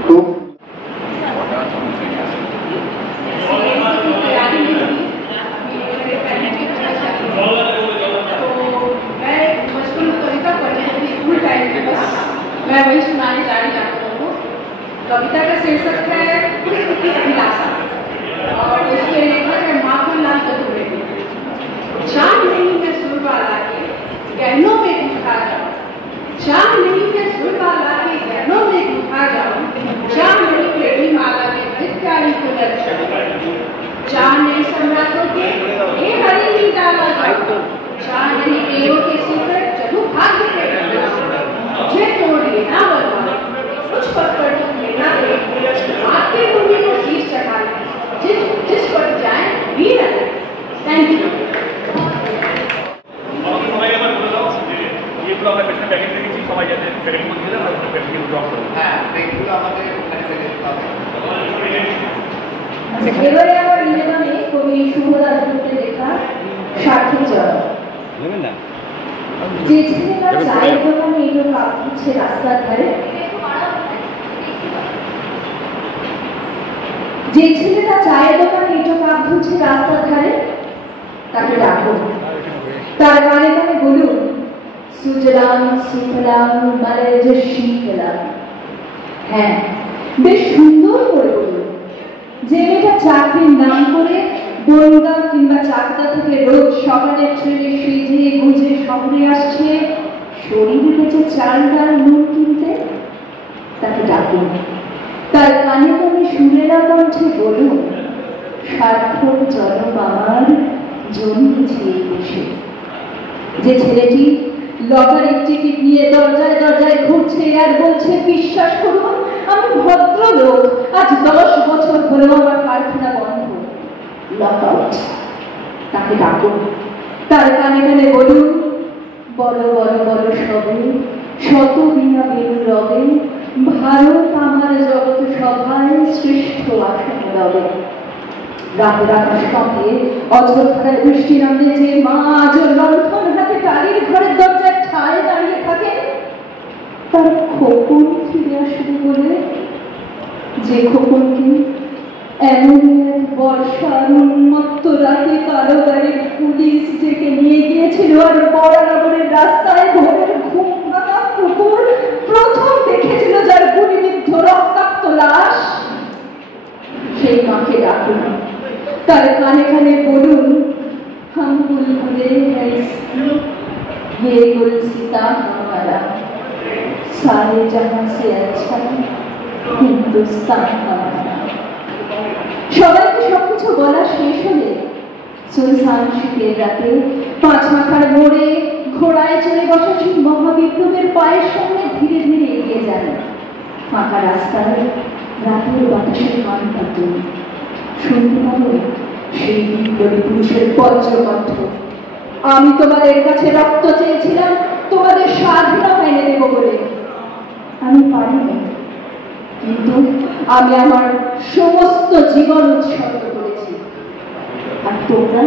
तो मैं वही सुनाने जा रही हूँ आप लोगों को। कविता का शीर्षक है पुष्प की अभिलाषा और इसके लेखक है माखनलाल चतुर्वेदी। चांद नहीं है सुर वाला के गहनों में गुथा जाओ, चांद नहीं है सुर वाला के गहनों में गुथा जाओ, चांद नहीं बेटी माला के भित्कारी को दर्शन, चांद नहीं सम्राटों के ये हरी ही डाला जाओ, चांद नहीं देवों के सिर चलू भाग्य पे मुझे तोड़ लेना बलवा, कुछ पत्थर तुम लेना दे, आपके भूमि को शीश चढ़ा ले, जिस पर जाए वीर है। Thank you. ये আমরা পেছনে প্যাকেট রেখেছি, সবাই যাতে প্যাকেট মধ্যে দিলে আমরা প্যাকেট ড্রপ করব। হ্যাঁ, ব্রেকগুলো আমাদের ওখানে ফেলে দিতে হবে। এবারে আমার নিবেদনে কবি শুভদাস গুপ্তের লেখা সার্থক জয়। যে ছেলেটা চায়ের দোকানে এলো কাপ ধুচ্ছে রাস্তার ধারে, যে ছেলেটা চায়ের দোকানে এলো কাপ ধুচ্ছে রাস্তার ধারে, তাকে ডাকুন, তার গানে গানে বলুন সুজলাম সুফলাম মালয়জ শীতলাম। হ্যাঁ, বেশ সুন্দর করে বলুন। যে মেয়েটা চাকরির নাম করে বনগাঁ কিংবা চাকদা থেকে রোজ সকালে ট্রেনে সেজে গুজে শহরে আসছে শরীরে বেঁচে চাল ডাল নুন কিনতে, তাকে ডাকুন, তার কানে কানে সুরেলা কণ্ঠে বলুন সার্থক জনম আমার জন্মেছে এই দেশে। যে ছেলেটি লটারির টিকিট নিয়ে দরজায় দরজায় ঘুরছে আর বলছে বিশ্বাস করুন আমি ভদ্রলোক, আজ 10 বছর হলো আমার কারখানা বন্ধ, লকআউট, তাকে ডাকুন, তার কানে কানে বলুন বড় বড় বড় সবে শত বিনা বেরু রবে, ভারত আমার জগৎ সভায় শ্রেষ্ঠ আসন রবে। রাতের আকাশ কাঁপে, অজস্রায় বৃষ্টি নামে, যে মা আজ লণ্ঠন হাতে টালির ঘরের দরজায় ঠায় দাঁড়িয়ে থাকে, তার খোকন ফিরে আসবে বলে, যে খোকনকে এমন এক বর্ষার উন্মত্ত রাতে কালো গাড়ির পুলিশ ডেকে নিয়ে গিয়েছিল আর বরানগরের রাস্তায় ভোরের ঘুম ভাঙা কুকুর প্রথম দেখেছিল যার গুলিবিদ্ধ রক্তাক্ত লাশ, সেই মাকে ডাকুন, তার কানে কানে বলুন हम बुलबुले हैं इसकी ये गुलसिता हमारा, सारे जहां से अच्छा हिंदुस्तान हमारा। সবাইকে সবকিছু বলা শেষ হলে সুনসান শীতের রাতে পাঁচমাথার মোড়ে ঘোড়ায় চড়ে বসা সেই মহাবিপ্লবের পায়ের সঙ্গে ধীরে ধীরে এগিয়ে যান। ফাঁকা রাস্তায় রাতের বাতাসের গান পাতুন, শুনতে পাবো সেই বিপ্লবী পুরুষের বজ্রকণ্ঠ, আমি তোমাদের কাছে রক্ত চেয়েছিলাম তোমাদের স্বাধীনতা এনে দেব বলে, আমি পারিনি, কিন্তু আমি আমার সমস্ত জীবন উৎসর্গ করেছি। আর তোমরা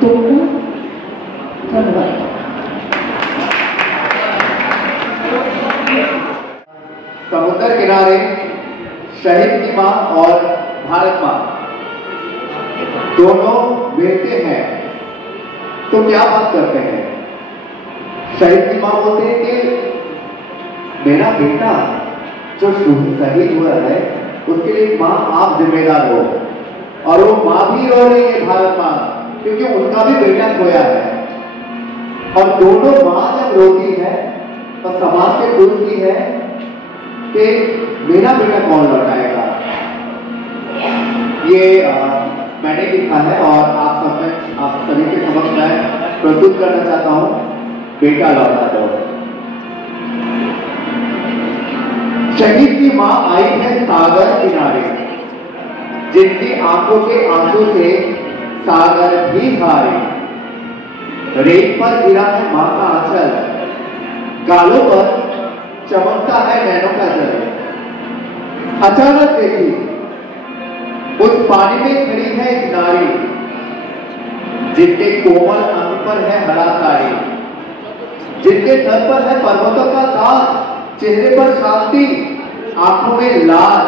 তোমরা ধন্যবাদ। समुद्र किनारे शहीद की मां और भारत मां दोनों मिलते हैं तो क्या बात करते हैं। शहीद की मां बोलते हैं कि मेरा बेटा जो शहीद हुआ है उसके लिए मां आप जिम्मेदार हो, और वो मां भी रो रही है भारत मां, क्योंकि उनका भी बेटा खोया है। और दोनों मां जब रोती है तो समाज से पूछती है कि मेरा बेटा कौन लौटाएगा। ये मैंने लिखा है और आप सभी के समक्ष मैं प्रस्तुत करना चाहता हूं, बेटा लौटा दो। शहीद की मां आई है सागर किनारे, जिनकी आंखों के आंसू से सागर भी हारे। रेत पर गिरा है मां का आंचल, गालों पर चमकता है नैनों का जल। अचानक देखी उस पानी में खड़ी है एक नारी, जिनके कोमल अंग पर है हरा साड़ी, जिनके सर पर है पर्वतों का ताज, चेहरे पर शांति, आंखों में लाल,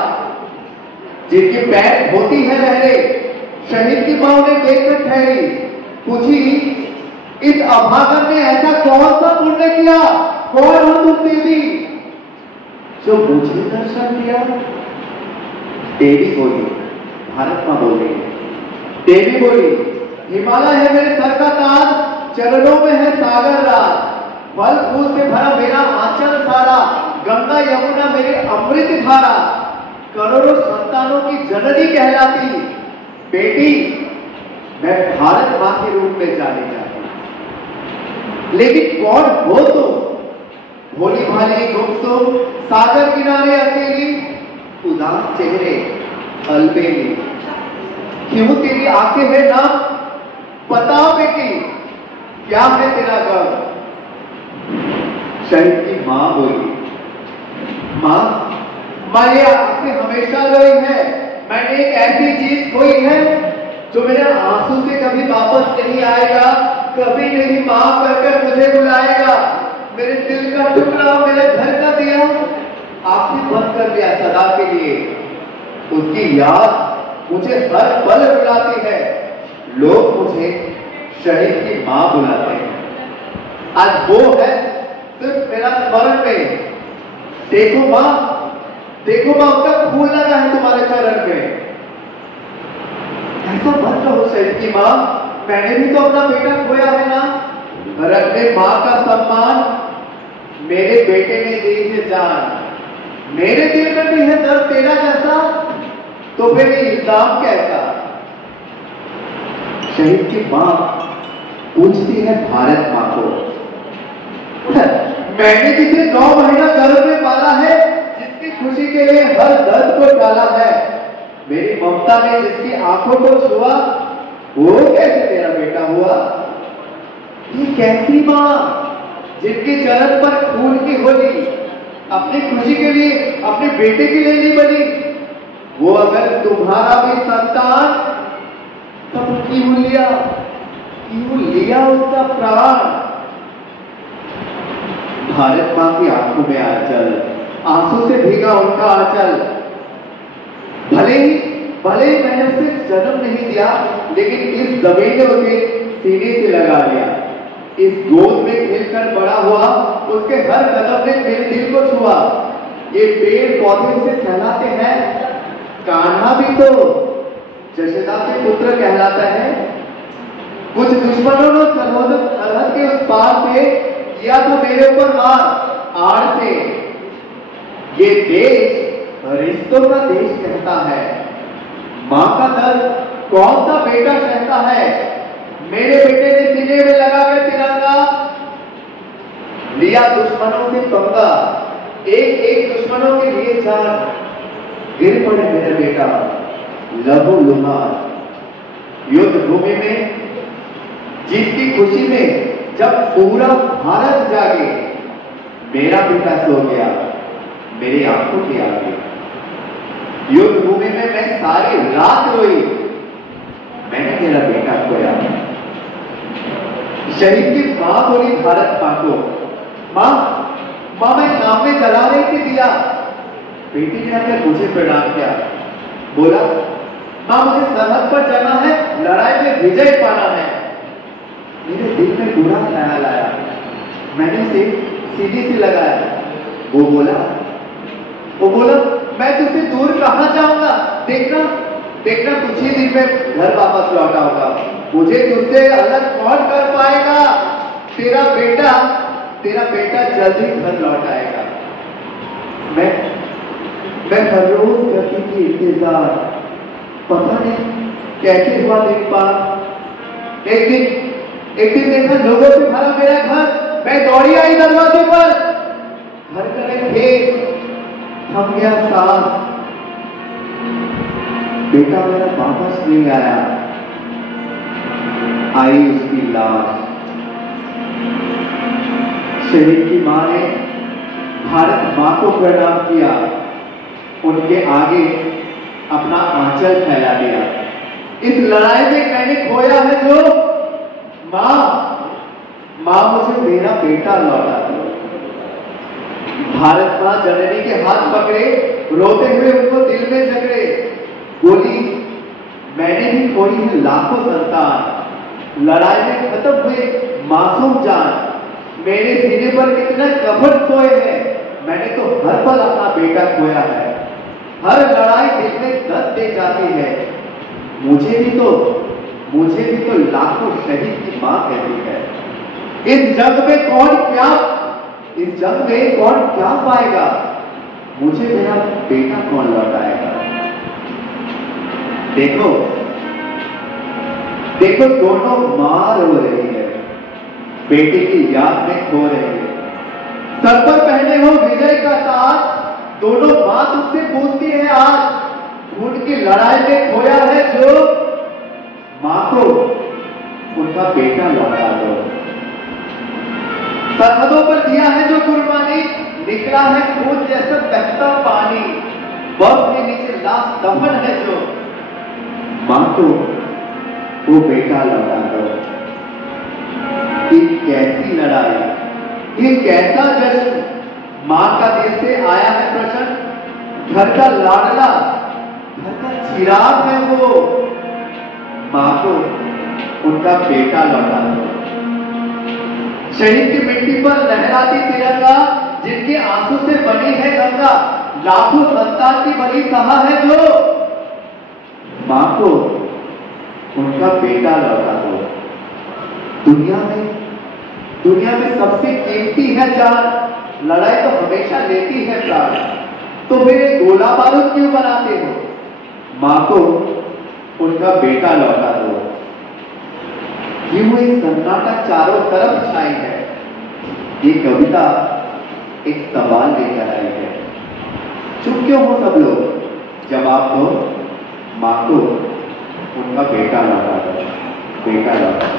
जिनके पैर होती है लहरें, शहीद की मां उन्हें देखकर ठहरी, पूछी, इस अभागन ने ऐसा कौन सा पुण्य किया, कौन हो तुम देवी जो मुझे दर्शन दिया? देवी बोली, भारत मां बोल रही है, देवी बोली, हिमालय है मेरे सर का ताज, चरणों में है सागर राज, फल फूल से भरा मेरा आंचल सारा, गंगा यमुना मेरे अमृत धारा, करोड़ों संतानों की जननी कहलाती बेटी, मैं भारत मां के रूप में जानी जाती। लेकिन कौन हो तुम? भोली भाली गुमसुम, सागर किनारे अकेली, उदास चेहरे अलबेली, क्यों तेरी आंखें है ना? बताओ बेटी, क्या है तेरा गम? शहीद की मां बोली, मां ये आंखें हमेशा रोई है, मैंने एक ऐसी चीज खोई है जो मेरे आंसू से कभी वापस नहीं आएगा, कभी नहीं मां कहकर मुझे बुलाएगा। मेरे दिल का टुकड़ा, मेरे घर का दिया आंखें बंद कर दिया सदा के लिए, उसकी याद मुझे हर पल बुलाती है, लोग मुझे शहीद की मां बुलाते हैं। आज वो है सिर्फ मेरा स्मरण में, देखो मां उसका फूल लगा है तुम्हारे चरण में। ऐसा मत कहो शहीद की मां, मैंने भी तो अपना बेटा खोया है ना, रखने मां का सम्मान, मेरे बेटे ने दी है जान, मेरे दिल में भी है दर्द तेरा जैसा, तो फिर ये इल्जाम कैसा? शहीद की मां पूछती है भारत मां को, मैंने जिसे 9 महीना गर्भ में पाला है, जिसकी खुशी के लिए हर दर्द को डाला है, मेरी ममता ने जिसकी आंखों को छुआ, वो कैसे तेरा बेटा हुआ? ये कैसी मां जिनके चरण पर खून की होली अपनी खुशी के लिए अपने बेटे के लिए नहीं बनी, वो अगर तुम्हारा भी संतान, तब क्यों लिया उसका प्राण? भारत मां की आंखों में आंचल, आंसू से भीगा उनका आंचल, भले ही मैंने उसे जन्म नहीं दिया, लेकिन इस जमीन ने उसे सीने से लगा लिया, इस गोद में खेलकर बड़ा हुआ, उसके हर कदम ने मेरे दिल को छुआ, ये पेड़ पौधे उसे सहलाते हैं, कान्हा भी तो जशोदा के पुत्र कहलाता है। कुछ दुश्मनों ने सरहद के उस पार से किया था मेरे ऊपर वार, आड़ से। ये देश रिश्तों का देश कहता है, मां का दर्द कौन सा बेटा सहता है? मेरे बेटे ने सीने में लगाकर तिरंगा लिया दुश्मनों से पंगा, एक दुश्मनों के लिए जान, गिर पड़े मेरा बेटा लहू लुहार। युद्ध भूमि में जीत की खुशी में जब पूरा भारत जागे, मेरा बेटा सो गया मेरी आंखों के आगे। युद्ध भूमि में मैं सारी रात रोई, मैंने मेरा बेटा खोया। शहीद की मां बोली भारत मां को, मां मैं सामने जला रही थी दिया। बेटी ने आकर मुझे प्रणाम किया, बोला मां मुझे सरहद पर जाना है, लड़ाई में विजय पाना है। मेरे दिल में बुरा ख्याल आया, मैंने उसे सीधी से लगाया। वो बोला मैं तुझसे दूर कहां जाऊंगा, देखना कुछ ही दिन में घर वापस लौटा होगा, मुझे तुझसे अलग कौन कर पाएगा? तेरा बेटा जल्द ही घर लौट आएगा। मैं हर रोज करती थी इंतजार, पता नहीं कैसे हुआ दिन पार। एक दिन देखा लोगों से भरा मेरा घर, मैं दौड़ी आई दरवाजे पर, घर करे खेत, थम गया सांस, बेटा मेरा वापस नहीं आया। आई उसकी लाश। शहीद की मां ने भारत मां को प्रणाम किया, उनके आगे अपना आंचल फैला दिया। इस लड़ाई में मैंने खोया है जो, मां मुझे मेरा बेटा लौटा दो। भारत मां जननी के हाथ पकड़े, रोते हुए उनको दिल में जकड़े, बोली मैंने भी खोई है लाखों संतान, लड़ाई में खत्म हुए मासूम जान, मेरे सीने पर कितना कफन सोए हैं, मैंने तो हर पल अपना बेटा खोया है, हर लड़ाई दिल में दर्द दे जाती है, मुझे भी तो लाखों शहीद की मां कहती है। इस जंग में कौन क्या पाएगा, मुझे मेरा बेटा कौन लौटाएगा। देखो दोनों मां रो रही है, बेटे की याद में खो रही है, सर पर पहने हो विजय का ताज, दोनों मां तुमसे पूछती है आज, खून की लड़ाई में खोया है जो, मां को उनका बेटा लौटा दो। सरहदों पर दिया है जो कुर्बानी, निकला है खून जैसा बहता पानी, बर्फ के नीचे लाश दफन है जो, मां को वो बेटा लौटा दो। ये कैसी लड़ाई, ये कैसा जश्न, मां का दिल से आया है प्रश्न, घर का लाडला, घर का चिराग है वो, मां को उनका बेटा लौटा दो। शहीद की मिट्टी पर लहराती तिरंगा, जिनके आंसू से बनी है गंगा, लाखों संतान की बलि सहा है जो, मां को उनका बेटा लौटा दो। दुनिया में सबसे कीमती है जान, लड़ाई तो हमेशा लेती है प्राण, तो फिर गोला बारूद क्यों बनाते हो, मां को उनका बेटा लौटा दो। ये सन्नाटा चारों तरफ छाई है, ये कविता एक सवाल लेकर आई है, चुप क्यों हो सब लोग, जवाब दो, मां को उनका बेटा लौटा दो, बेटा लौटा दो।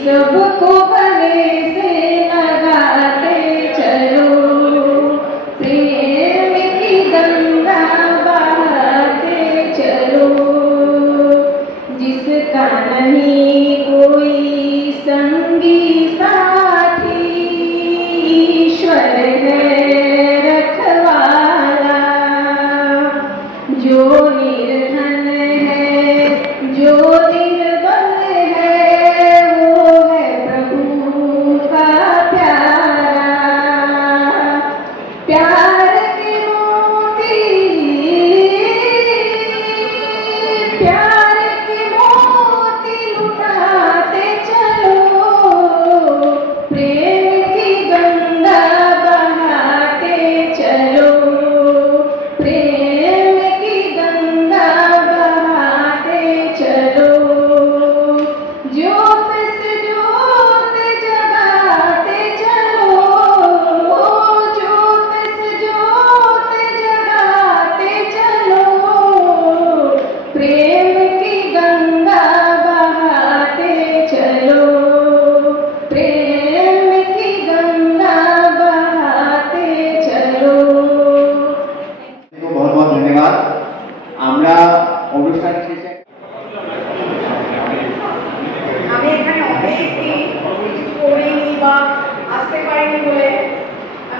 सबको गले से लगाते चलो।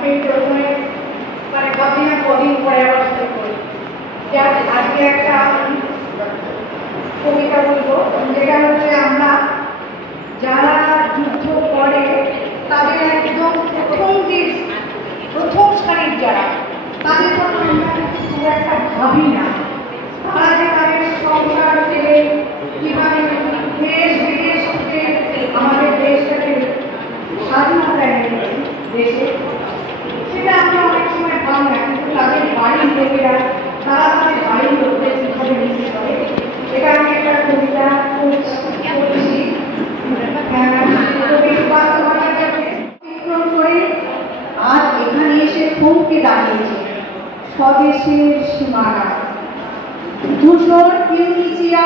এই প্রথমে মানে কদিন পরে আবার শুরু করি। আজকে একটা কবিতা বলবো, যেটা হচ্ছে আমরা যারা যুদ্ধ করে তাদের একদম প্রথম সারির যারা, তাদের কথা আমরা খুব একটা ভাবি না। তারা যে তাদের সংসার ছেড়ে কিভাবে দেশ বিদেশ থেকে আমাদের দেশটাকে স্বাধীনতা এনে দেশে, সেটা আমরা অনেক সময় ভাবি না, কিন্তু তাদের বাড়ির লোকেরা, তারা তাদের বাড়ির লোকদের কিভাবে মিশে করে। এটা আমি একটা কবিতা করছি, করে আজ এখানে এসে থমকে দাঁড়িয়েছে স্বদেশের সীমানা। ধূসর টিউনিসিয়া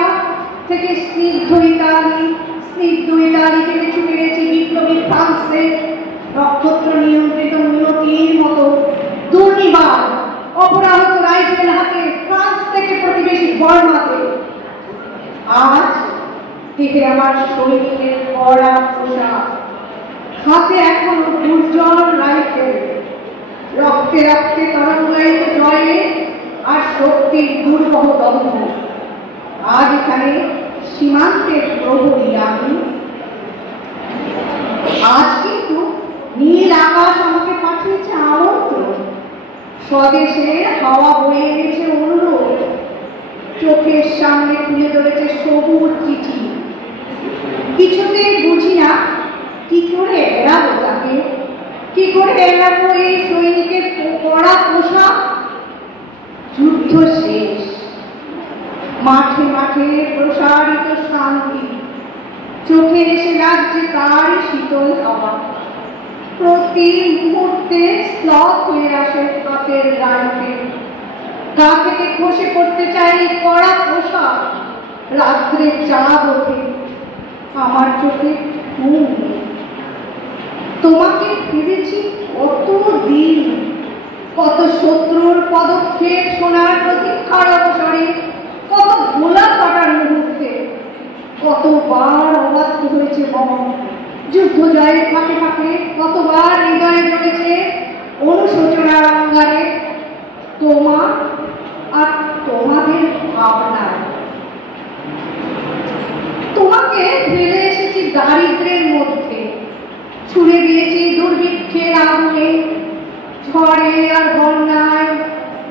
থেকে স্নিগ্ধ ইতালি থেকে ছুটে গেছে বিপ্লবী ফ্রান্সে নক্ষত্র নিয়ন্ত্রিত নিয়তির মতো দুর্নিবার অপরাহত রাইফেল হাতে ফ্রান্স থেকে প্রতিবেশী বর্মাতে। আজ থেকে আমার সৈনিকের কড়া পোশাক, হাতে এখনো দুর্জল রাইফেল, রক্তে রক্তে তরঙ্গায়িত জয়ে আর শক্তির দুর্বহ দম্ভ। আজ এখানে সীমান্তের প্রহরী আমি। আজ কিন্তু নীল আকাশ আমাকে পাঠিয়েছে আমন্ত্রণ, স্বদেশে হাওয়া বয়ে এনেছে অনুরোধ, চোখের সামনে তুলে ধরেছে সবুজ চিঠি। কিছুতে বুঝি না কি করে এড়াবো তাকে, কি করে এড়াবো এই সৈনিকের কড়া পোশাক। যুদ্ধ শেষ, মাঠে মাঠে প্রসারিত শান্তি, চোখে এসে লাগছে তারই শীতল হাওয়া। প্রতি মুহূর্তে স্লথ হয়ে আসে হাতের রাইফেল, গা থেকে খসে পড়তে চাই কড়া পোশাক। রাত্রে চাঁদ ওঠে, আমার চোখে ঘুম নেই। তোমাকে ফিরেছি কত দিন, কত শত্রুর পদক্ষেপ শোনার প্রতীক্ষার অবসরে, কত গোলা কাটার মুহূর্তে, কতবার অবাধ্য হয়েছে মন যুদ্ধ জয়ের ফাঁকে ফাঁকে, কতবার হৃদয়ে জ্বলেছে অনুশোচনার অঙ্গারে তোমার আর তোমাদের ভাবনায়। তোমাকে ফেলে এসেছি দারিদ্রের মধ্যে, ছুড়ে দিয়েছি দুর্ভিক্ষের আগুনে, ঝড়ে আর বন্যায়,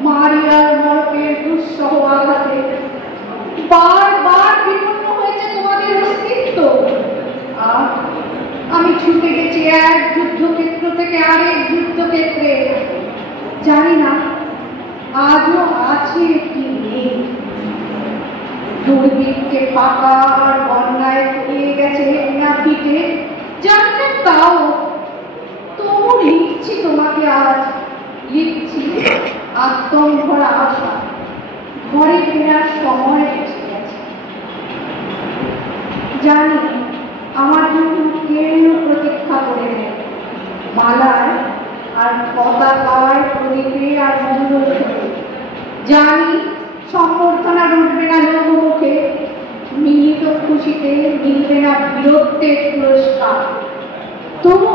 মারি আর মরকের দুঃসহ আঘাতে। বারবার বিপন্ন হয়েছে তোমাদের অস্তিত্ব, আর আমি ছুটে গেছি এক যুদ্ধক্ষেত্র থেকে আরেক যুদ্ধক্ষেত্রে। জানি না আজও আছে কি নেই, দুর্ভিক্ষে পাকা আর বন্যায় পড়ে গেছে না পিঠে, জানি না তাও। তবু লিখছি তোমাকে আজ, লিখছি আত্মভরা আশা, ঘরে ফেরার সময় এসে গেছে। জানি আমার জন্য কেউ প্রতীক্ষা করে নেই, মালায় আর পতাকায় প্রদীপে আর মঙ্গল করে। জানি সম্বর্ধনা উঠবে না লোকমুখে, মিলিত খুশিতে মিলবে না বীরত্বের পুরস্কার। তবু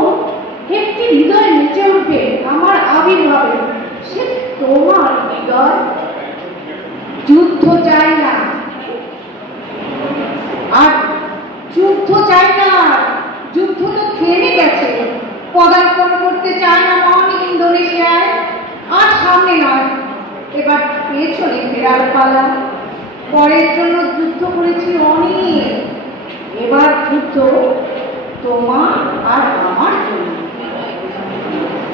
একটি হৃদয় নেচে উঠবে আমার আবির্ভাবে, সে তোমার হৃদয়। যুদ্ধ চাই না আর যুদ্ধ চাই না, যুদ্ধ তো থেমে গেছে। পদার্পণ করতে চায় না মন ইন্দোনেশিয়ায়, আর সামনে নয়, এবার পেছনে ফেরার পালা। পরের জন্য যুদ্ধ করেছি অনেক, এবার যুদ্ধ তোমার আর আমার জন্য।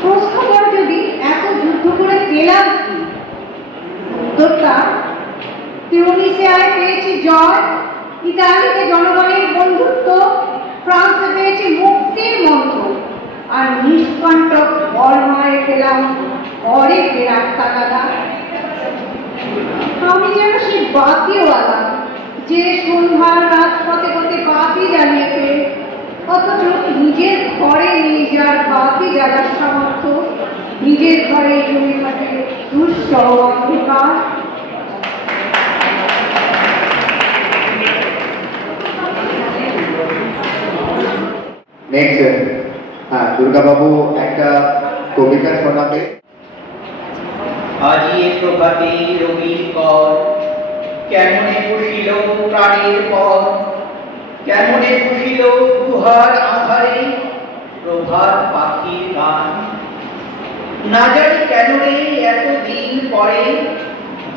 প্রশ্ন করে যদি এত যুদ্ধ করে পেলাম কি, উত্তরটা টিউনিসিয়ায় পেয়েছি জয়, ইতালিতে জনগণের বন্ধুত্ব, ফ্রান্সে পেয়েছি মুক্তির মন্ত্র, আর নিষ্কণ্টক বর্মায় পেলাম ঘরে ফেরার তাগাদা। আমি যেন সেই বাতিওয়ালা যে সন্ধ্যার রাজপথে পথে বাতি জ্বালিয়েছে, অথচ নিজের ঘরে নিজের বাতি জ্বালার সামর্থ্য, নিজের ঘরে জমে থাকে দুঃসহ অন্ধকার। নেক্সট, হ্যাঁ, দুর্গাবাবু একটা কবিতা শোনাবে। আজি এ প্রভাতে রবির কর, কেমনে পুষিল প্রাণের পর, কেমনে পুষিল গুহার আধারে প্রভাত পাখির গান। না জানি কেন রে এতদিন পরে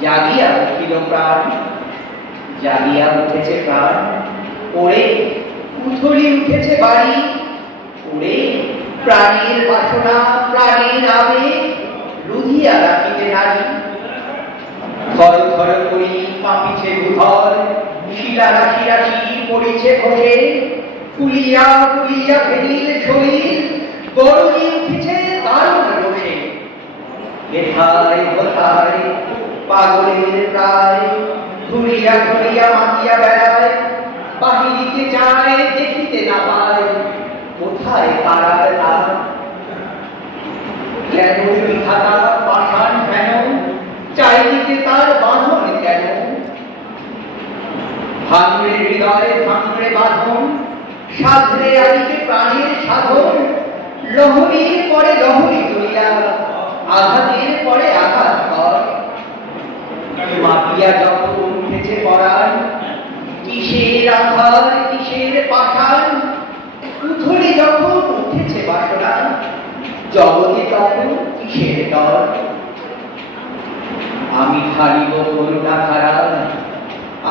জাগিয়া উঠিল প্রাণ, জাগিয়া উঠেছে প্রাণ। ওরে উথলি উঠেছে বাড়ি, ওরে প্রাণের বাসনা প্রাণের আবেগ রুধিয়া রাখিতে নারী। থর থর করি কাঁপিছে ভূধর, শিলা রাশি রাশি পড়িছে খসে, ফুলিয়া ফুলিয়া ফেরিল শরীর গরমে উঠেছে দারুণ রোষে। হেথায় হোথায় পাগলের প্রায় ঘুরিয়া ঘুরিয়া মাতিয়া বেড়ায়, বাহিরিতে যায় দেখিতে না পায় কোথায় তারার তার। কেন বিধাতা পাষাণ কেন, চাইদিকে তার বাঁধন কেন। ভাঙড়ে হৃদয় ভাঙড়ে বাঁধন, সাধরে আদিকে প্রাণের সাধন। লহরীর পরে লহরী তুলিয়া, আঘাতের পরে আঘাত কর। মাপিয়া যখন উঠেছে পরাণ, কিসের আধার কিসের পাষাণ। উথলি যখন উঠেছে বাসনা, জগতে তখন কিসের ডর। আমি ঢালিব করুণা ধারা,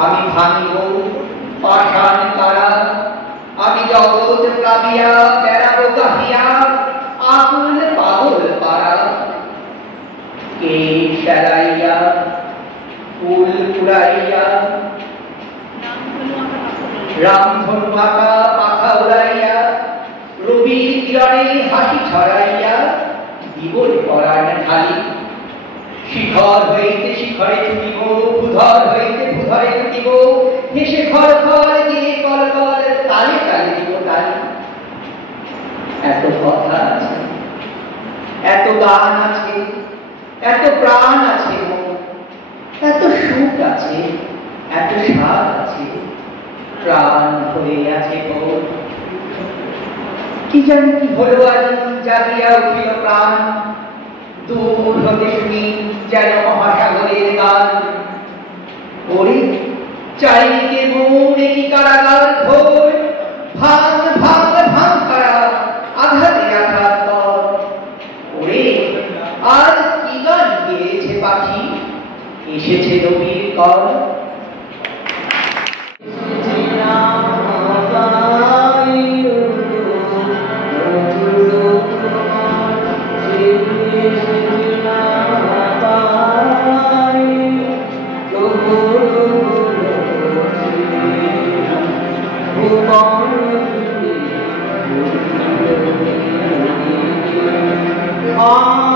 আমি ভাঙিব পাষাণ তারা। আমি জগৎ প্লাবিয়া বেড়াবো গাহিয়া আকুল পাগল পাড়া। কে সেরাইয়া ফুল কুড়াইয়া, রামধনু আঁকা পাখা উড়াইয়া, রবির কিরণে হাসি ছড়াইয়া দিবল পরাণ ঢালি। শিখর হইতে শিখরে ছুটিব, ভূধর হইতে ভূধরে ছুটিব, হেসে খর খর দিয়ে কল কল তালে তালে দিব তালি। এত কথা আছে, এত গান আছে, এত প্রাণ আছে, এত সুখ আছে, এত স্বাদ আছে, প্রাণ হয়ে আছে তোর। কি জানি কি হলো আজ জাগিয়া উঠিল প্রাণ, দূর হতে শুনি যেন মহাসাগরের গান। ওরে চারিদিকে মনে কি কারাগার ঘোর, ভাঙ ভাঙ ভাঙ করা আঘাতে আঘাত কর। ওরে আজ কি গান গেয়েছে পাখি, এসেছে রবির কর। Oh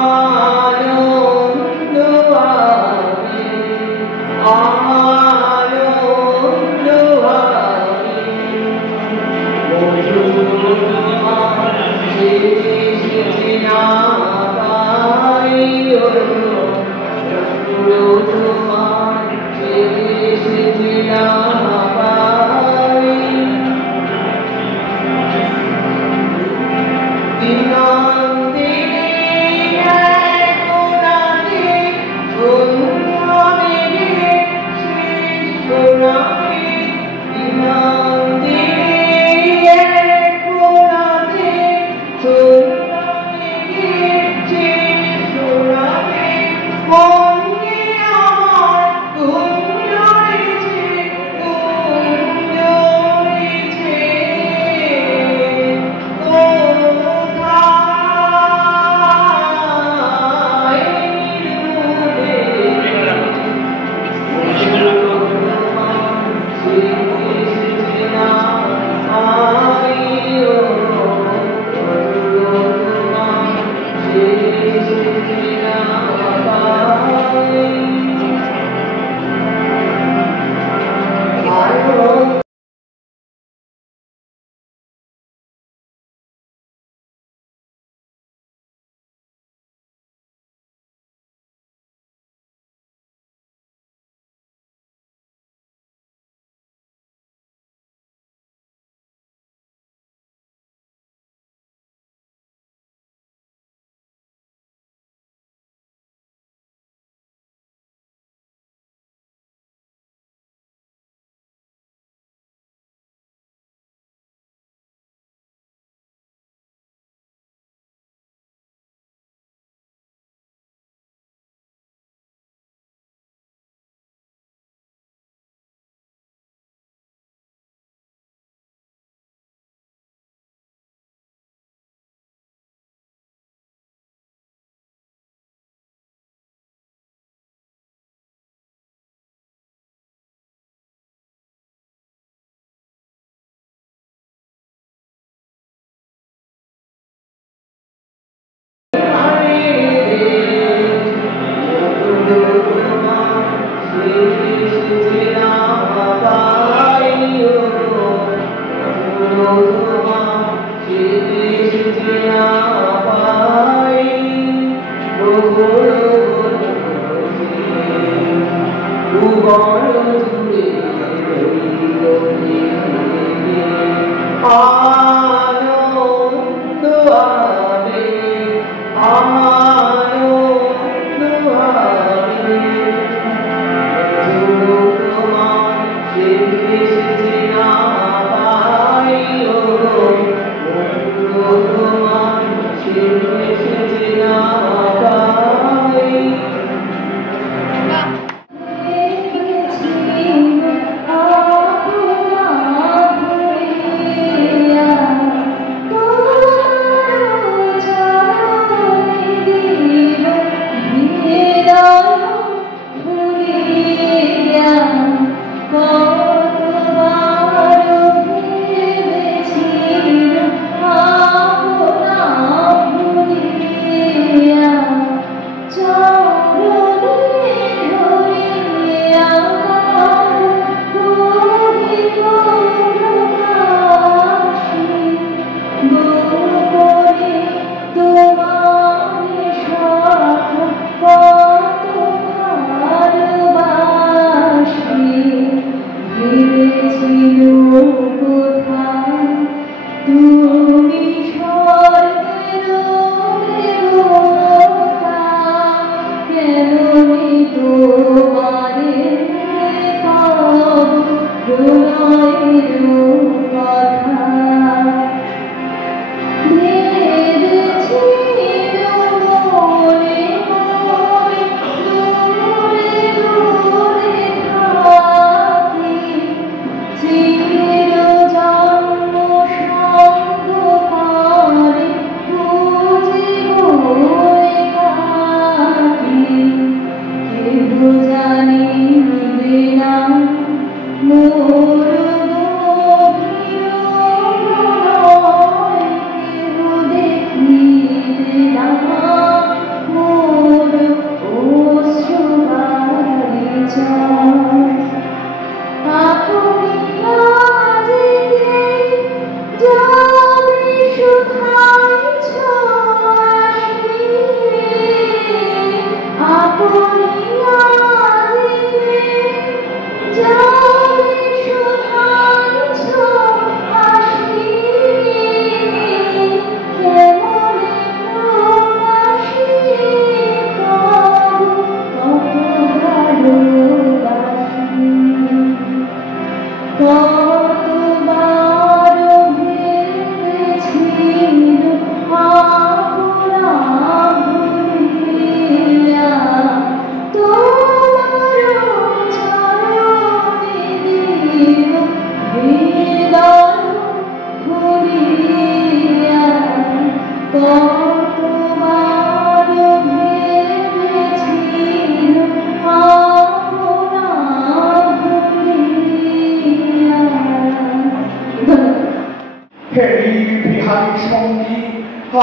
বিহারী সঙ্গী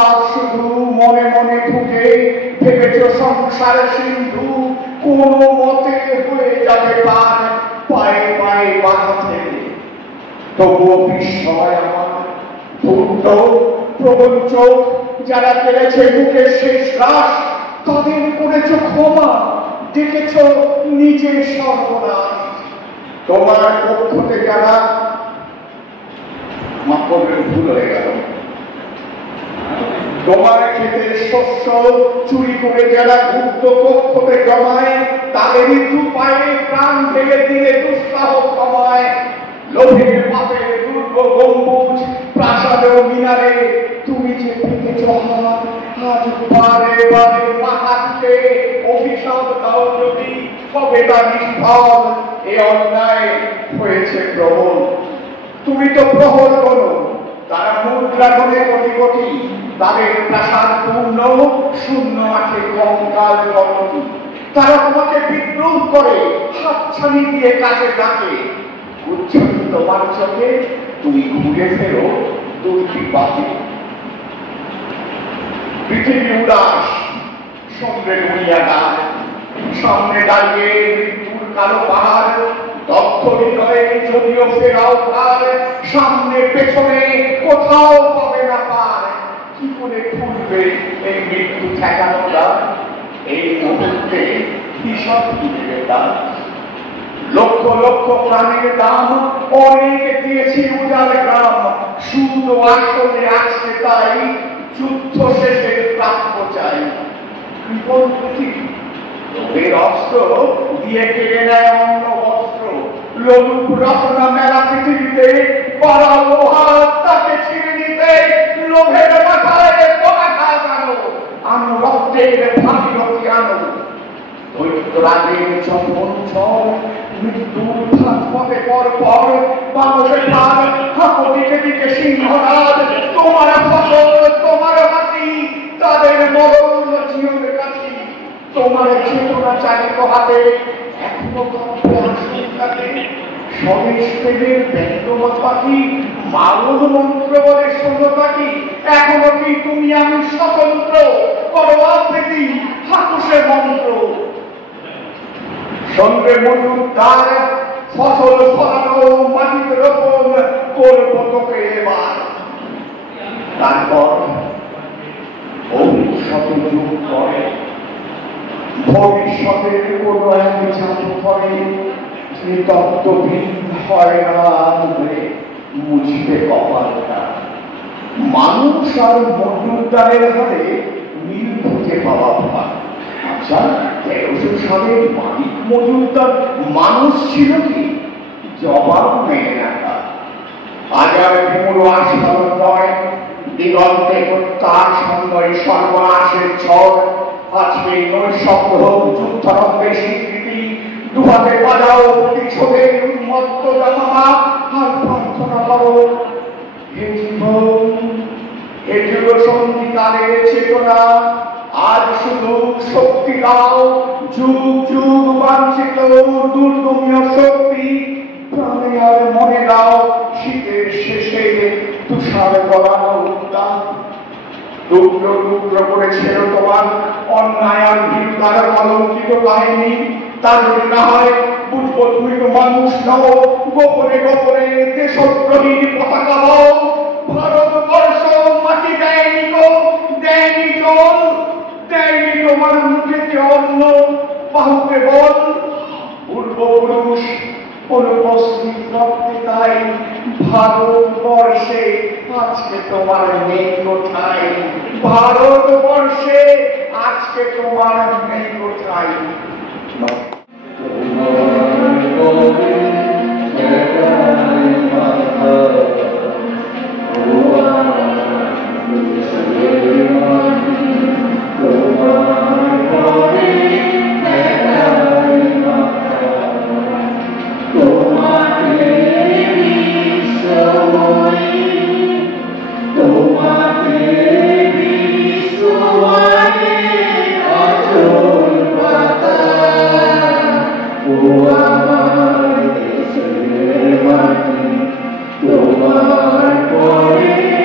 আজ শুধু মনে মনে ঢুকে ভেবেছ সংসার সিন্ধু কোনো মতে হয়ে যাবে পার পায়ে পায়ে বাধা থেকে। তবুও বিস্ময় আমার ধূর্ত প্রবঞ্চক যারা কেড়েছে মুখের শেষ রাস তাদের করেছ ক্ষমা, দেখেছ নিজের সর্বনাশ। তোমার পক্ষতে যারা মাপের ভুল হয়ে গেল, তোমার ক্ষেতের শস্য চুরি করে যারা গুপ্ত কক্ষতে জমায় তাদেরই দু পায়ে প্রাণ ঢেলে দিলে দুঃসাহ কমায়। লোভের পাপের দুর্গ গম্বুজ প্রাসাদে ও মিনারে তুমি যে পেতেছ হাত, আজ বারে বারে মাথাকে অভিশাপ দাও যদি হবে তা নিষ্ফল। এ অন্যায় হয়েছে প্রবল, তুমি তো প্রহর করো। তারা মুদ্রা করে কোটি কোটি, তাদের প্রাসাদ পূর্ণ শূন্য আছে কঙ্কাল গণতি। তারা তোমাকে বিদ্রোহ করে হাতছানি দিয়ে কাছে ডাকে। উচ্ছ্বসিত তোমার চোখে তুমি ঘুরে ফেরো দুটি পাখি। পৃথিবী উদাস সমুদ্রের উড়িয়া গাছ, সামনে দাঁড়িয়ে মৃত্যুর কালো পাহাড়। দগ্ধ হৃদয়ে যদিও ফেরাও ভার, সামনে পেছনে কোথাও পাবে না পার। কি করে খুলবে এই মৃত্যু ঠেকানো দ্বার? এই মুহূর্তে হিসাব দিবে তার। লক্ষ লক্ষ প্রাণের দাম অনেক দিয়েছি উজাড় গ্রাম, শুধু আসলে আসছে তাই যুদ্ধ শেষের প্রাপ্য চাই। বিপদ পৃথিবী লোভের অস্ত্র দিয়ে কেড়ে নেয় অন্য বস্ত্র। লোলুপ রচনা মেলা পৃথিবীতে পাড়া লোহা তাকে ছিঁড়ে নিতে। লোভের মাথায় পতাকা আনো, আনো রক্তের ভাগীরথী আনো। দৈত্যরাজের চম্বন ঝড় মৃত্যুর ফাঁক পথে পর পর বাংলাদেশ ভাগ হাঁকো দিকে দিকে সিংহরাজ। তোমার ফসল তোমার মাটি, তাদের মরণ জীবনের কাছে। তোমার চেতনা চালিত হাতে এখনো কাউকে আসে থাকে। স্বদেশ প্রেমের ব্যঙ্গমত পাখি মালন মন্ত্র বলে শোনো পাখি। এখনো কি তুমি আমি স্বতন্ত্র, করো আবৃত্তি হাকুসের মন্ত্র। সঙ্গে মজুর তার ফসল ফলানো মাটিতে রোপণ করব তোকে এবার। তারপর শত যুগ পরে ভবিষ্যতের কোন এক জাদু করে যে তত্ত্ববিদ হয় না মুছবে কপালটা। মানুষ আর মজুরদারের হাতে মিল খুঁজে পাওয়া ভার। আচ্ছা, 1300 সালে মালিক মজুরদার মানুষ ছিল কি? জবাব মেনে রাখা। আজ আর বিমূল আস্ফালন নয়, দিগন্তে তার সন্ধ্যয় সর্বনাশের ঝড়। আজকে নৈশব্দ হোক যুদ্ধারম্ভের স্বীকৃতি। দুহাতে বাজাও প্রতিশোধের উন্মত্ত জামামা আর প্রার্থনা করো। হে জীবন, হে যুগ সন্ধিকালের চেতনা, আজ শুধু শক্তি দাও। যুগ যুগ বাঞ্ছিত দুর্দমীয় শক্তি প্রাণে আর মনে দাও। শীতের শেষে তুষার গলানো উদ্যান টুকরো টুকরো করেছিল তোমার অন্যায় আর ভিড়তার কলঙ্কিত কাহিনী। তার যদি না হয় বুঝবো তুমি তো মানুষ নও। গোপনে গোপনে দেশদ্রোহীর পতাকা দাও। ভারতবর্ষ মাটি দেয়নি গো, দেয়নি জল, দেয়নি তোমার মুখেতে অন্ন। বাহুকে বল পূর্বপুরুষ অনুপস্থিত রক্তে তাই ভারতবর্ষে আজকে তোমার নেই কোথায়। ভারতবর্ষে আজকে তোমার নেই কোথায়। তোমার পরে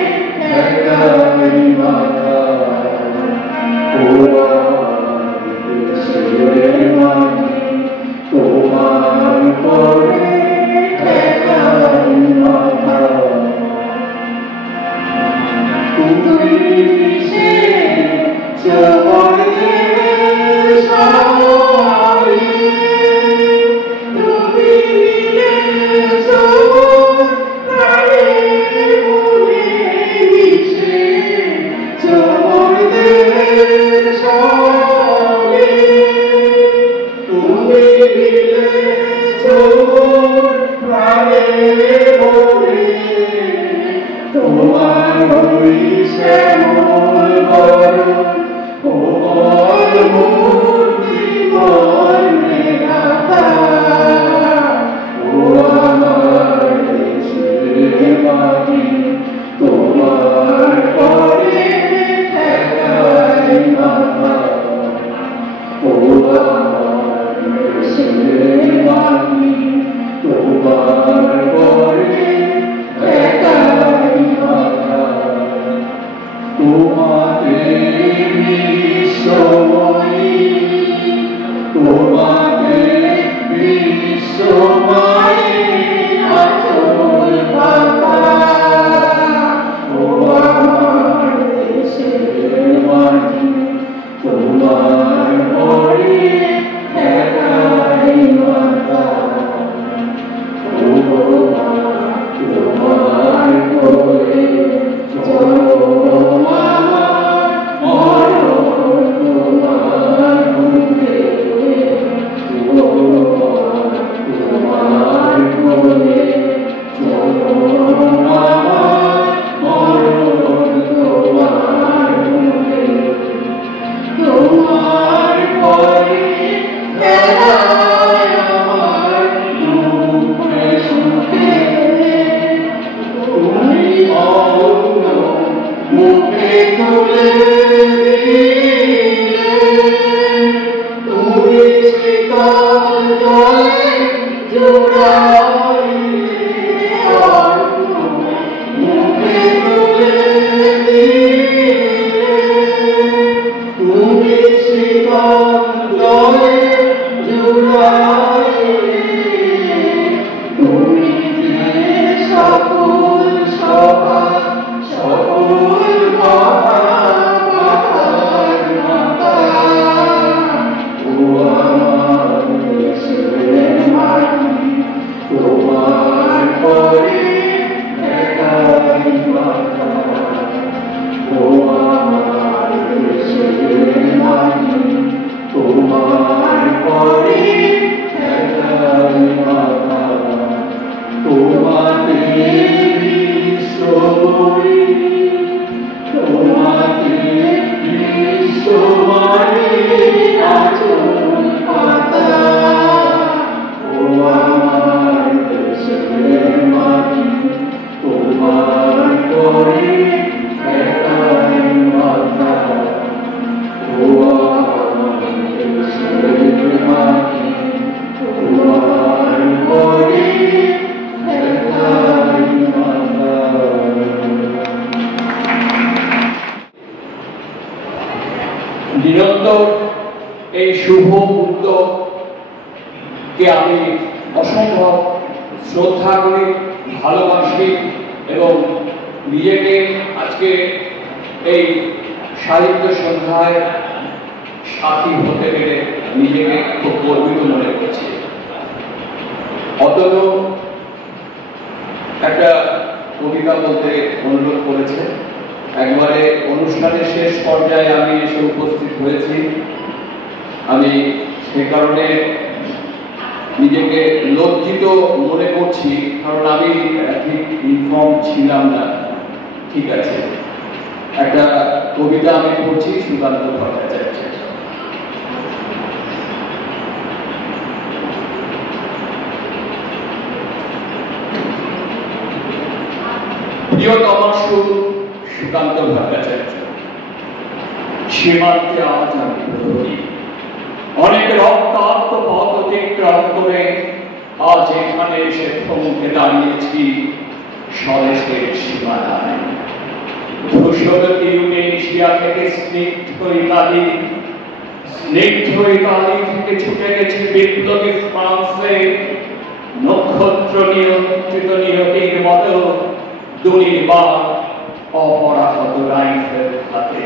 নিরন্তর এই শুভ উদ্যোগকে আমি অসম্ভব শ্রদ্ধা করি, ভালোবাসি এবং নিজেকে আজকে এই সাহিত্য সন্ধ্যায় সাথী হতে পেরে নিজেকে খুব গর্বিত মনে করছি। অতনু একটা কবিতা বলতে অনুরোধ করেছে। একবারে অনুষ্ঠানের শেষ পর্যায়ে আমি এসে উপস্থিত হয়েছি। আমি সে কারণে নিজেকে লজ্জিত মনে করছি, কারণ আমি ঠিক ইনফর্ম ছিলাম না। ঠিক আছে, একটা কবিতা আমি পড়ছি সুকান্ত ভট্টাচার্যের। প্রিয়তমা সুকান্ত ভট্টাচার্য। সীমান্তে আজ আমি প্রহরী, অনেক রক্তাক্ত পথ অতিক্রম করে আজ এখানে এসে থমকে দাঁড়িয়েছি স্বদেশের সীমানায়। ধূসর টিউনেশিয়া থেকে স্নিগ্ধ ইতালি থেকে ছুটে গেছে বিপ্লবী ফ্রান্সে, নক্ষত্র নিয়ন্ত্রিত নিয়তির মতো দুর্নিবার অপরাহত রাইফেল হাতে।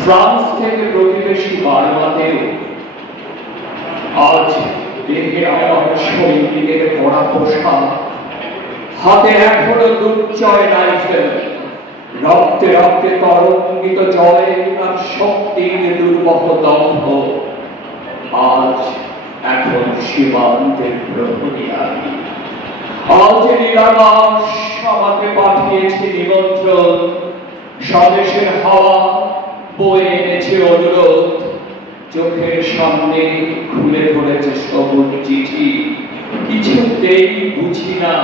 ফ্রান্স থেকে প্রতিবেশী বার্মাতেও আজ দেখে আমার সৈনিকের পড়া পোশাক, হাতে এখনো দুর্জয় রাইফেল, রক্তে রক্তে তরঙ্গিত জলে তার শক্তি দম্ভ আজ এখন সীমান্তের প্রহরী আমি। আজ নীলাকাশ আমাকে পাঠিয়েছে নিমন্ত্রণ, স্বদেশের হাওয়া বয়ে এনেছে অনুরোধ, চোখের সামনে খুলে ধরেছে সবুজ চিঠি। কিছুতেই বুঝি না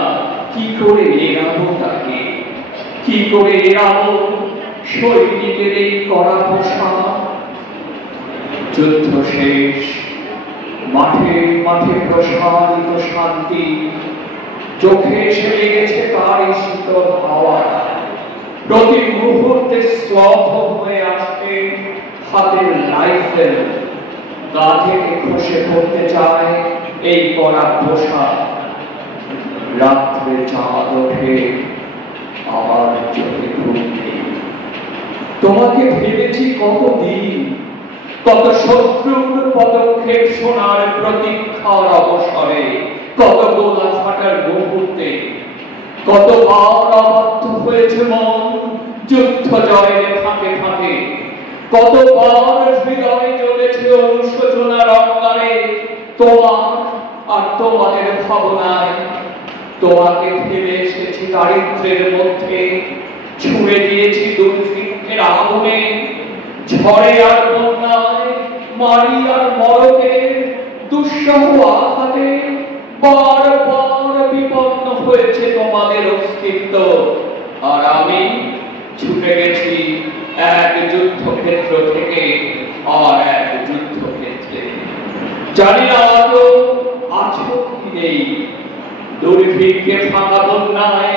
কি করে এড়াবো তাকে, কি করে এড়াবো সৈনিকের এই কড়া পোশাক। যুদ্ধ শেষ, মাঠে মাঠে প্রসারিত শান্তি, চোখে এসে লেগেছে তার শীতল হাওয়া। প্রতি মুহূর্তে স্তব্ধ হয়ে আসছে হাতের রাইফেল, গা থেকে খসে পড়তে চায় এই কড়া পোশাক। রাত্রে চাঁদ ওঠে, আবার চোখে ঘুম নেই। তোমাকে ভেবেছি কতদিন, কত শত্রুর পদক্ষেপ শোনার প্রতীক্ষার অবসরে, কত গোলা ফাটার মুহূর্তে, কতবার অবাধ্য হয়েছে মন যুদ্ধ জয়ের ফাঁকে ফাঁকে, কতবার হৃদয়ে চলেছে অনুশোচনার অঙ্গারে তোমার আর তোমাদের ভাবনায়। তোমাকে ফেলে এসেছি দারিদ্রের মধ্যে, ছুঁড়ে দিয়েছি দুর্ভিক্ষের আগুনে, ঝড়ে আর বন্যায়, মারি আর মরকের দুঃসহ আঘাতে বারবার বিপন্ন হয়েছে তোমাদের অস্তিত্ব। আর আমি ছুটে গেছি এক যুদ্ধক্ষেত্র থেকে আর এক যুদ্ধক্ষেত্রে। জানি না আদৌ আছো কি নেই, দুর্ভিক্ষে ফাঁকা বন্যায়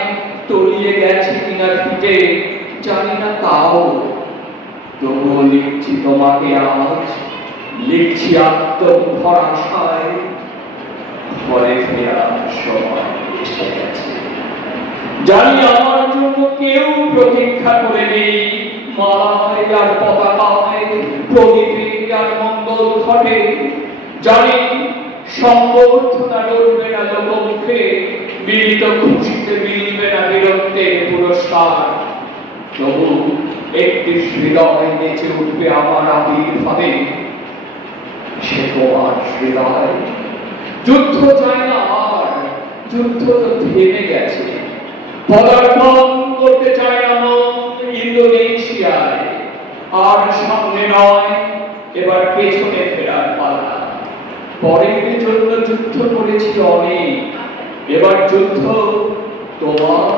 তলিয়ে গেছে কিনা ফিটে জানি না, তাও তবুও লিখছি তোমাকে আজ, লিখছি আত্মভরসায়। ঘরে ফেরার সময় এসে গেছে, জানি আমার জন্য কেউ প্রতীক্ষা করে নেই। মালায় আর পতাকায়, প্রদীপে আর মঙ্গল ঘটে, জানি সম্বর্ধনা ডলবে না লোকমুখে, মিলিত খুশিতে মিলবে না বীরত্বের পুরস্কার। তবু একটি হৃদয় নেচে উঠবে আমার আবির্ভাবে, সে তোমার হৃদয়। যুদ্ধ চায় না আর, যুদ্ধ তো থেমে গেছে। পদার্পণ করতে চায় না মন ইন্দোনেশিয়ায়, আর সামনে নয় এবার পেছনে ফেরার পালা। পরের জন্য যুদ্ধ করেছি অনেক, এবার যুদ্ধ তোমার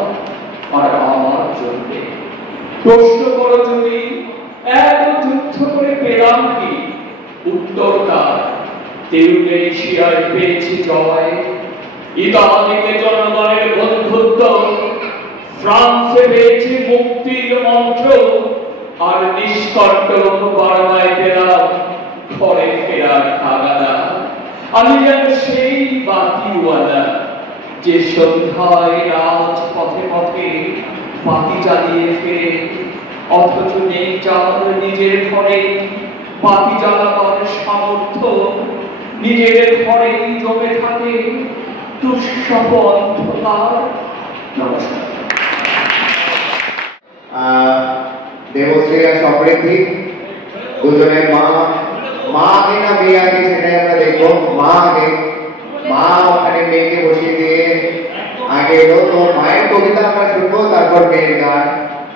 আর আমার জন্য। প্রশ্ন করো যদি এত যুদ্ধ করে পেলাম কি, উত্তরটা ইন্দোনেশিয়ায় পেয়েছি জয়, ইতালিতে জনগণের বন্ধুত্ব, ফ্রান্সে পেয়েছি মুক্তির মন্ত্র, আর নিষ্কণ্ঠ বার্মায় পেলাম ঘরে ফেরার তাগাদা। আমি যেন সেই বাতিওয়ালা যে সন্ধ্যায় রাজ পথে পথে বাতি জ্বালিয়ে ফেরে, অথচ নেই যার নিজের ঘরে বাতি জ্বালাবার সামর্থ্য, নিজের ঘরেই জমে থাকে দুঃসহ অন্ধকার। নমস্কার। দেবশ্রী আর সমৃদ্ধি দুজনের মা, মা আগে না মেয়ে আগে সেটাই আমরা দেখবো। মা আগে, মা ওখানে মেয়েকে বসিয়ে দিয়ে আগে এলো। তো মায়ের কবিতা আমরা শুনবো, তারপর মেয়ের গান।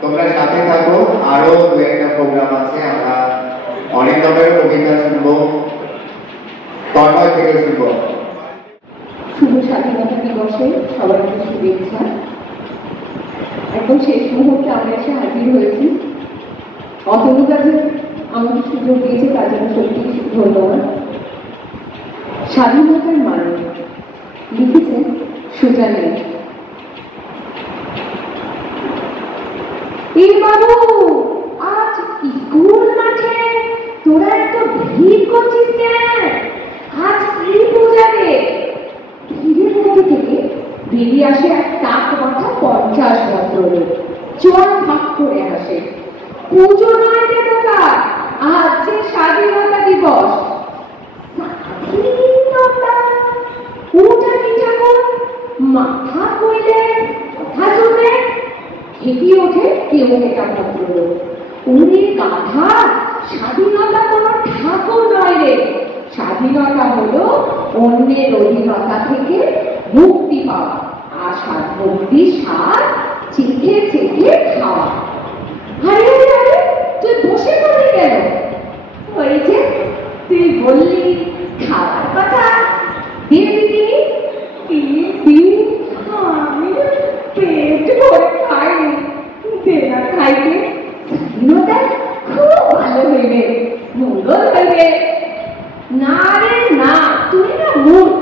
তোমরা সাথে থাকো, আরো দু একটা প্রোগ্রাম আছে। আমরা অনেক রকমের কবিতা শুনবো, তন্ময় থেকে শুনবো। শুভ স্বাধীনতা দিবসে সবাইকে শুভেচ্ছা। একদম শেষ মুহূর্তে আমরা এসে হাজির হয়েছি। অতনু কাজে আমাকে সুযোগ দিয়েছে, তার জন্য সত্যি ধন্যবাদ। স্বাধীনতার মানে লিখেছেন সুজানে। এই বাবু, আজ স্কুল মাঠে তোরা এত ভিড় করছিস কেন? আজ কি পূজা রে? ভিড়ের মধ্যে থেকে বেরিয়ে আসে এক টাক মাথা 50 ভদ্রলোক, চল ভাগ করে আসে। পুজো নয় রে তোকা, আজ যে স্বাধীনতা দিবস। স্বাধীনতা ওটা কি ঠাকুর? মাথা কইলে কথা শুনে হেঁটে ওঠে কেউ একটা ভদ্রলোক। উনি গাধা, স্বাধীনতা কোনো ঠাকুর স্বাধীনতা হলো অন্যের অধীনতা থেকে মুক্তি পাওয়া, আর মুক্তি স্বাদ চেখে চেখে খাওয়া। আরে আরে আরে, তুই বসে পড়ে গেল। ওই যে তুই বললি খাওয়ার কথা, দিয়ে দিদি। আমি পেট ভরে খাইনি, দেনা খাইতে স্বাধীনতা খুব ভালো হইবে, মঙ্গল হইবে। না রে না, তুই না মূর্খ।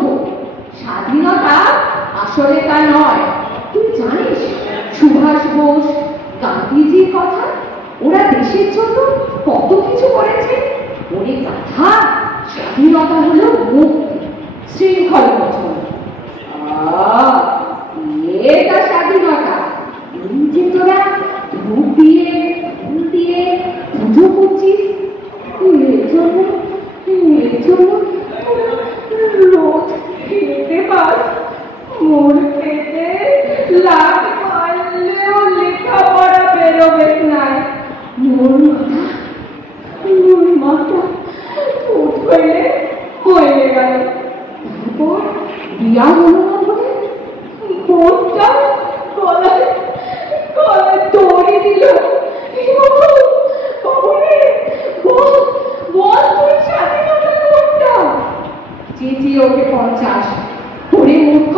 স্বাধীনতা আসলে তা নয়। তুই জানিস সুভাষ বোস, গান্ধীজির কথা? ওরা দেশের জন্য কত কিছু করেছে। ওরে কথা, স্বাধীনতা হলো মুক্তি, শৃঙ্খল মোচন। এটা স্বাধীনতা। এই যে তোরা ধূপ দিয়ে ফুল দিয়ে পুজো করছিস, এর জন্য রোজ খেতে পাস। মোর খেতে লাখ মারলেও লেখাপড়া বেরোবে না। মোর মাথা ফুট হইলে গেল। তারপর বিয়া হলো না বলে বোনটা গলায় দড়ি দিল। বল তুই স্বাধীনতা কোনটা? চেঁচিয়ে ওকে 50। ওরে মূর্খ,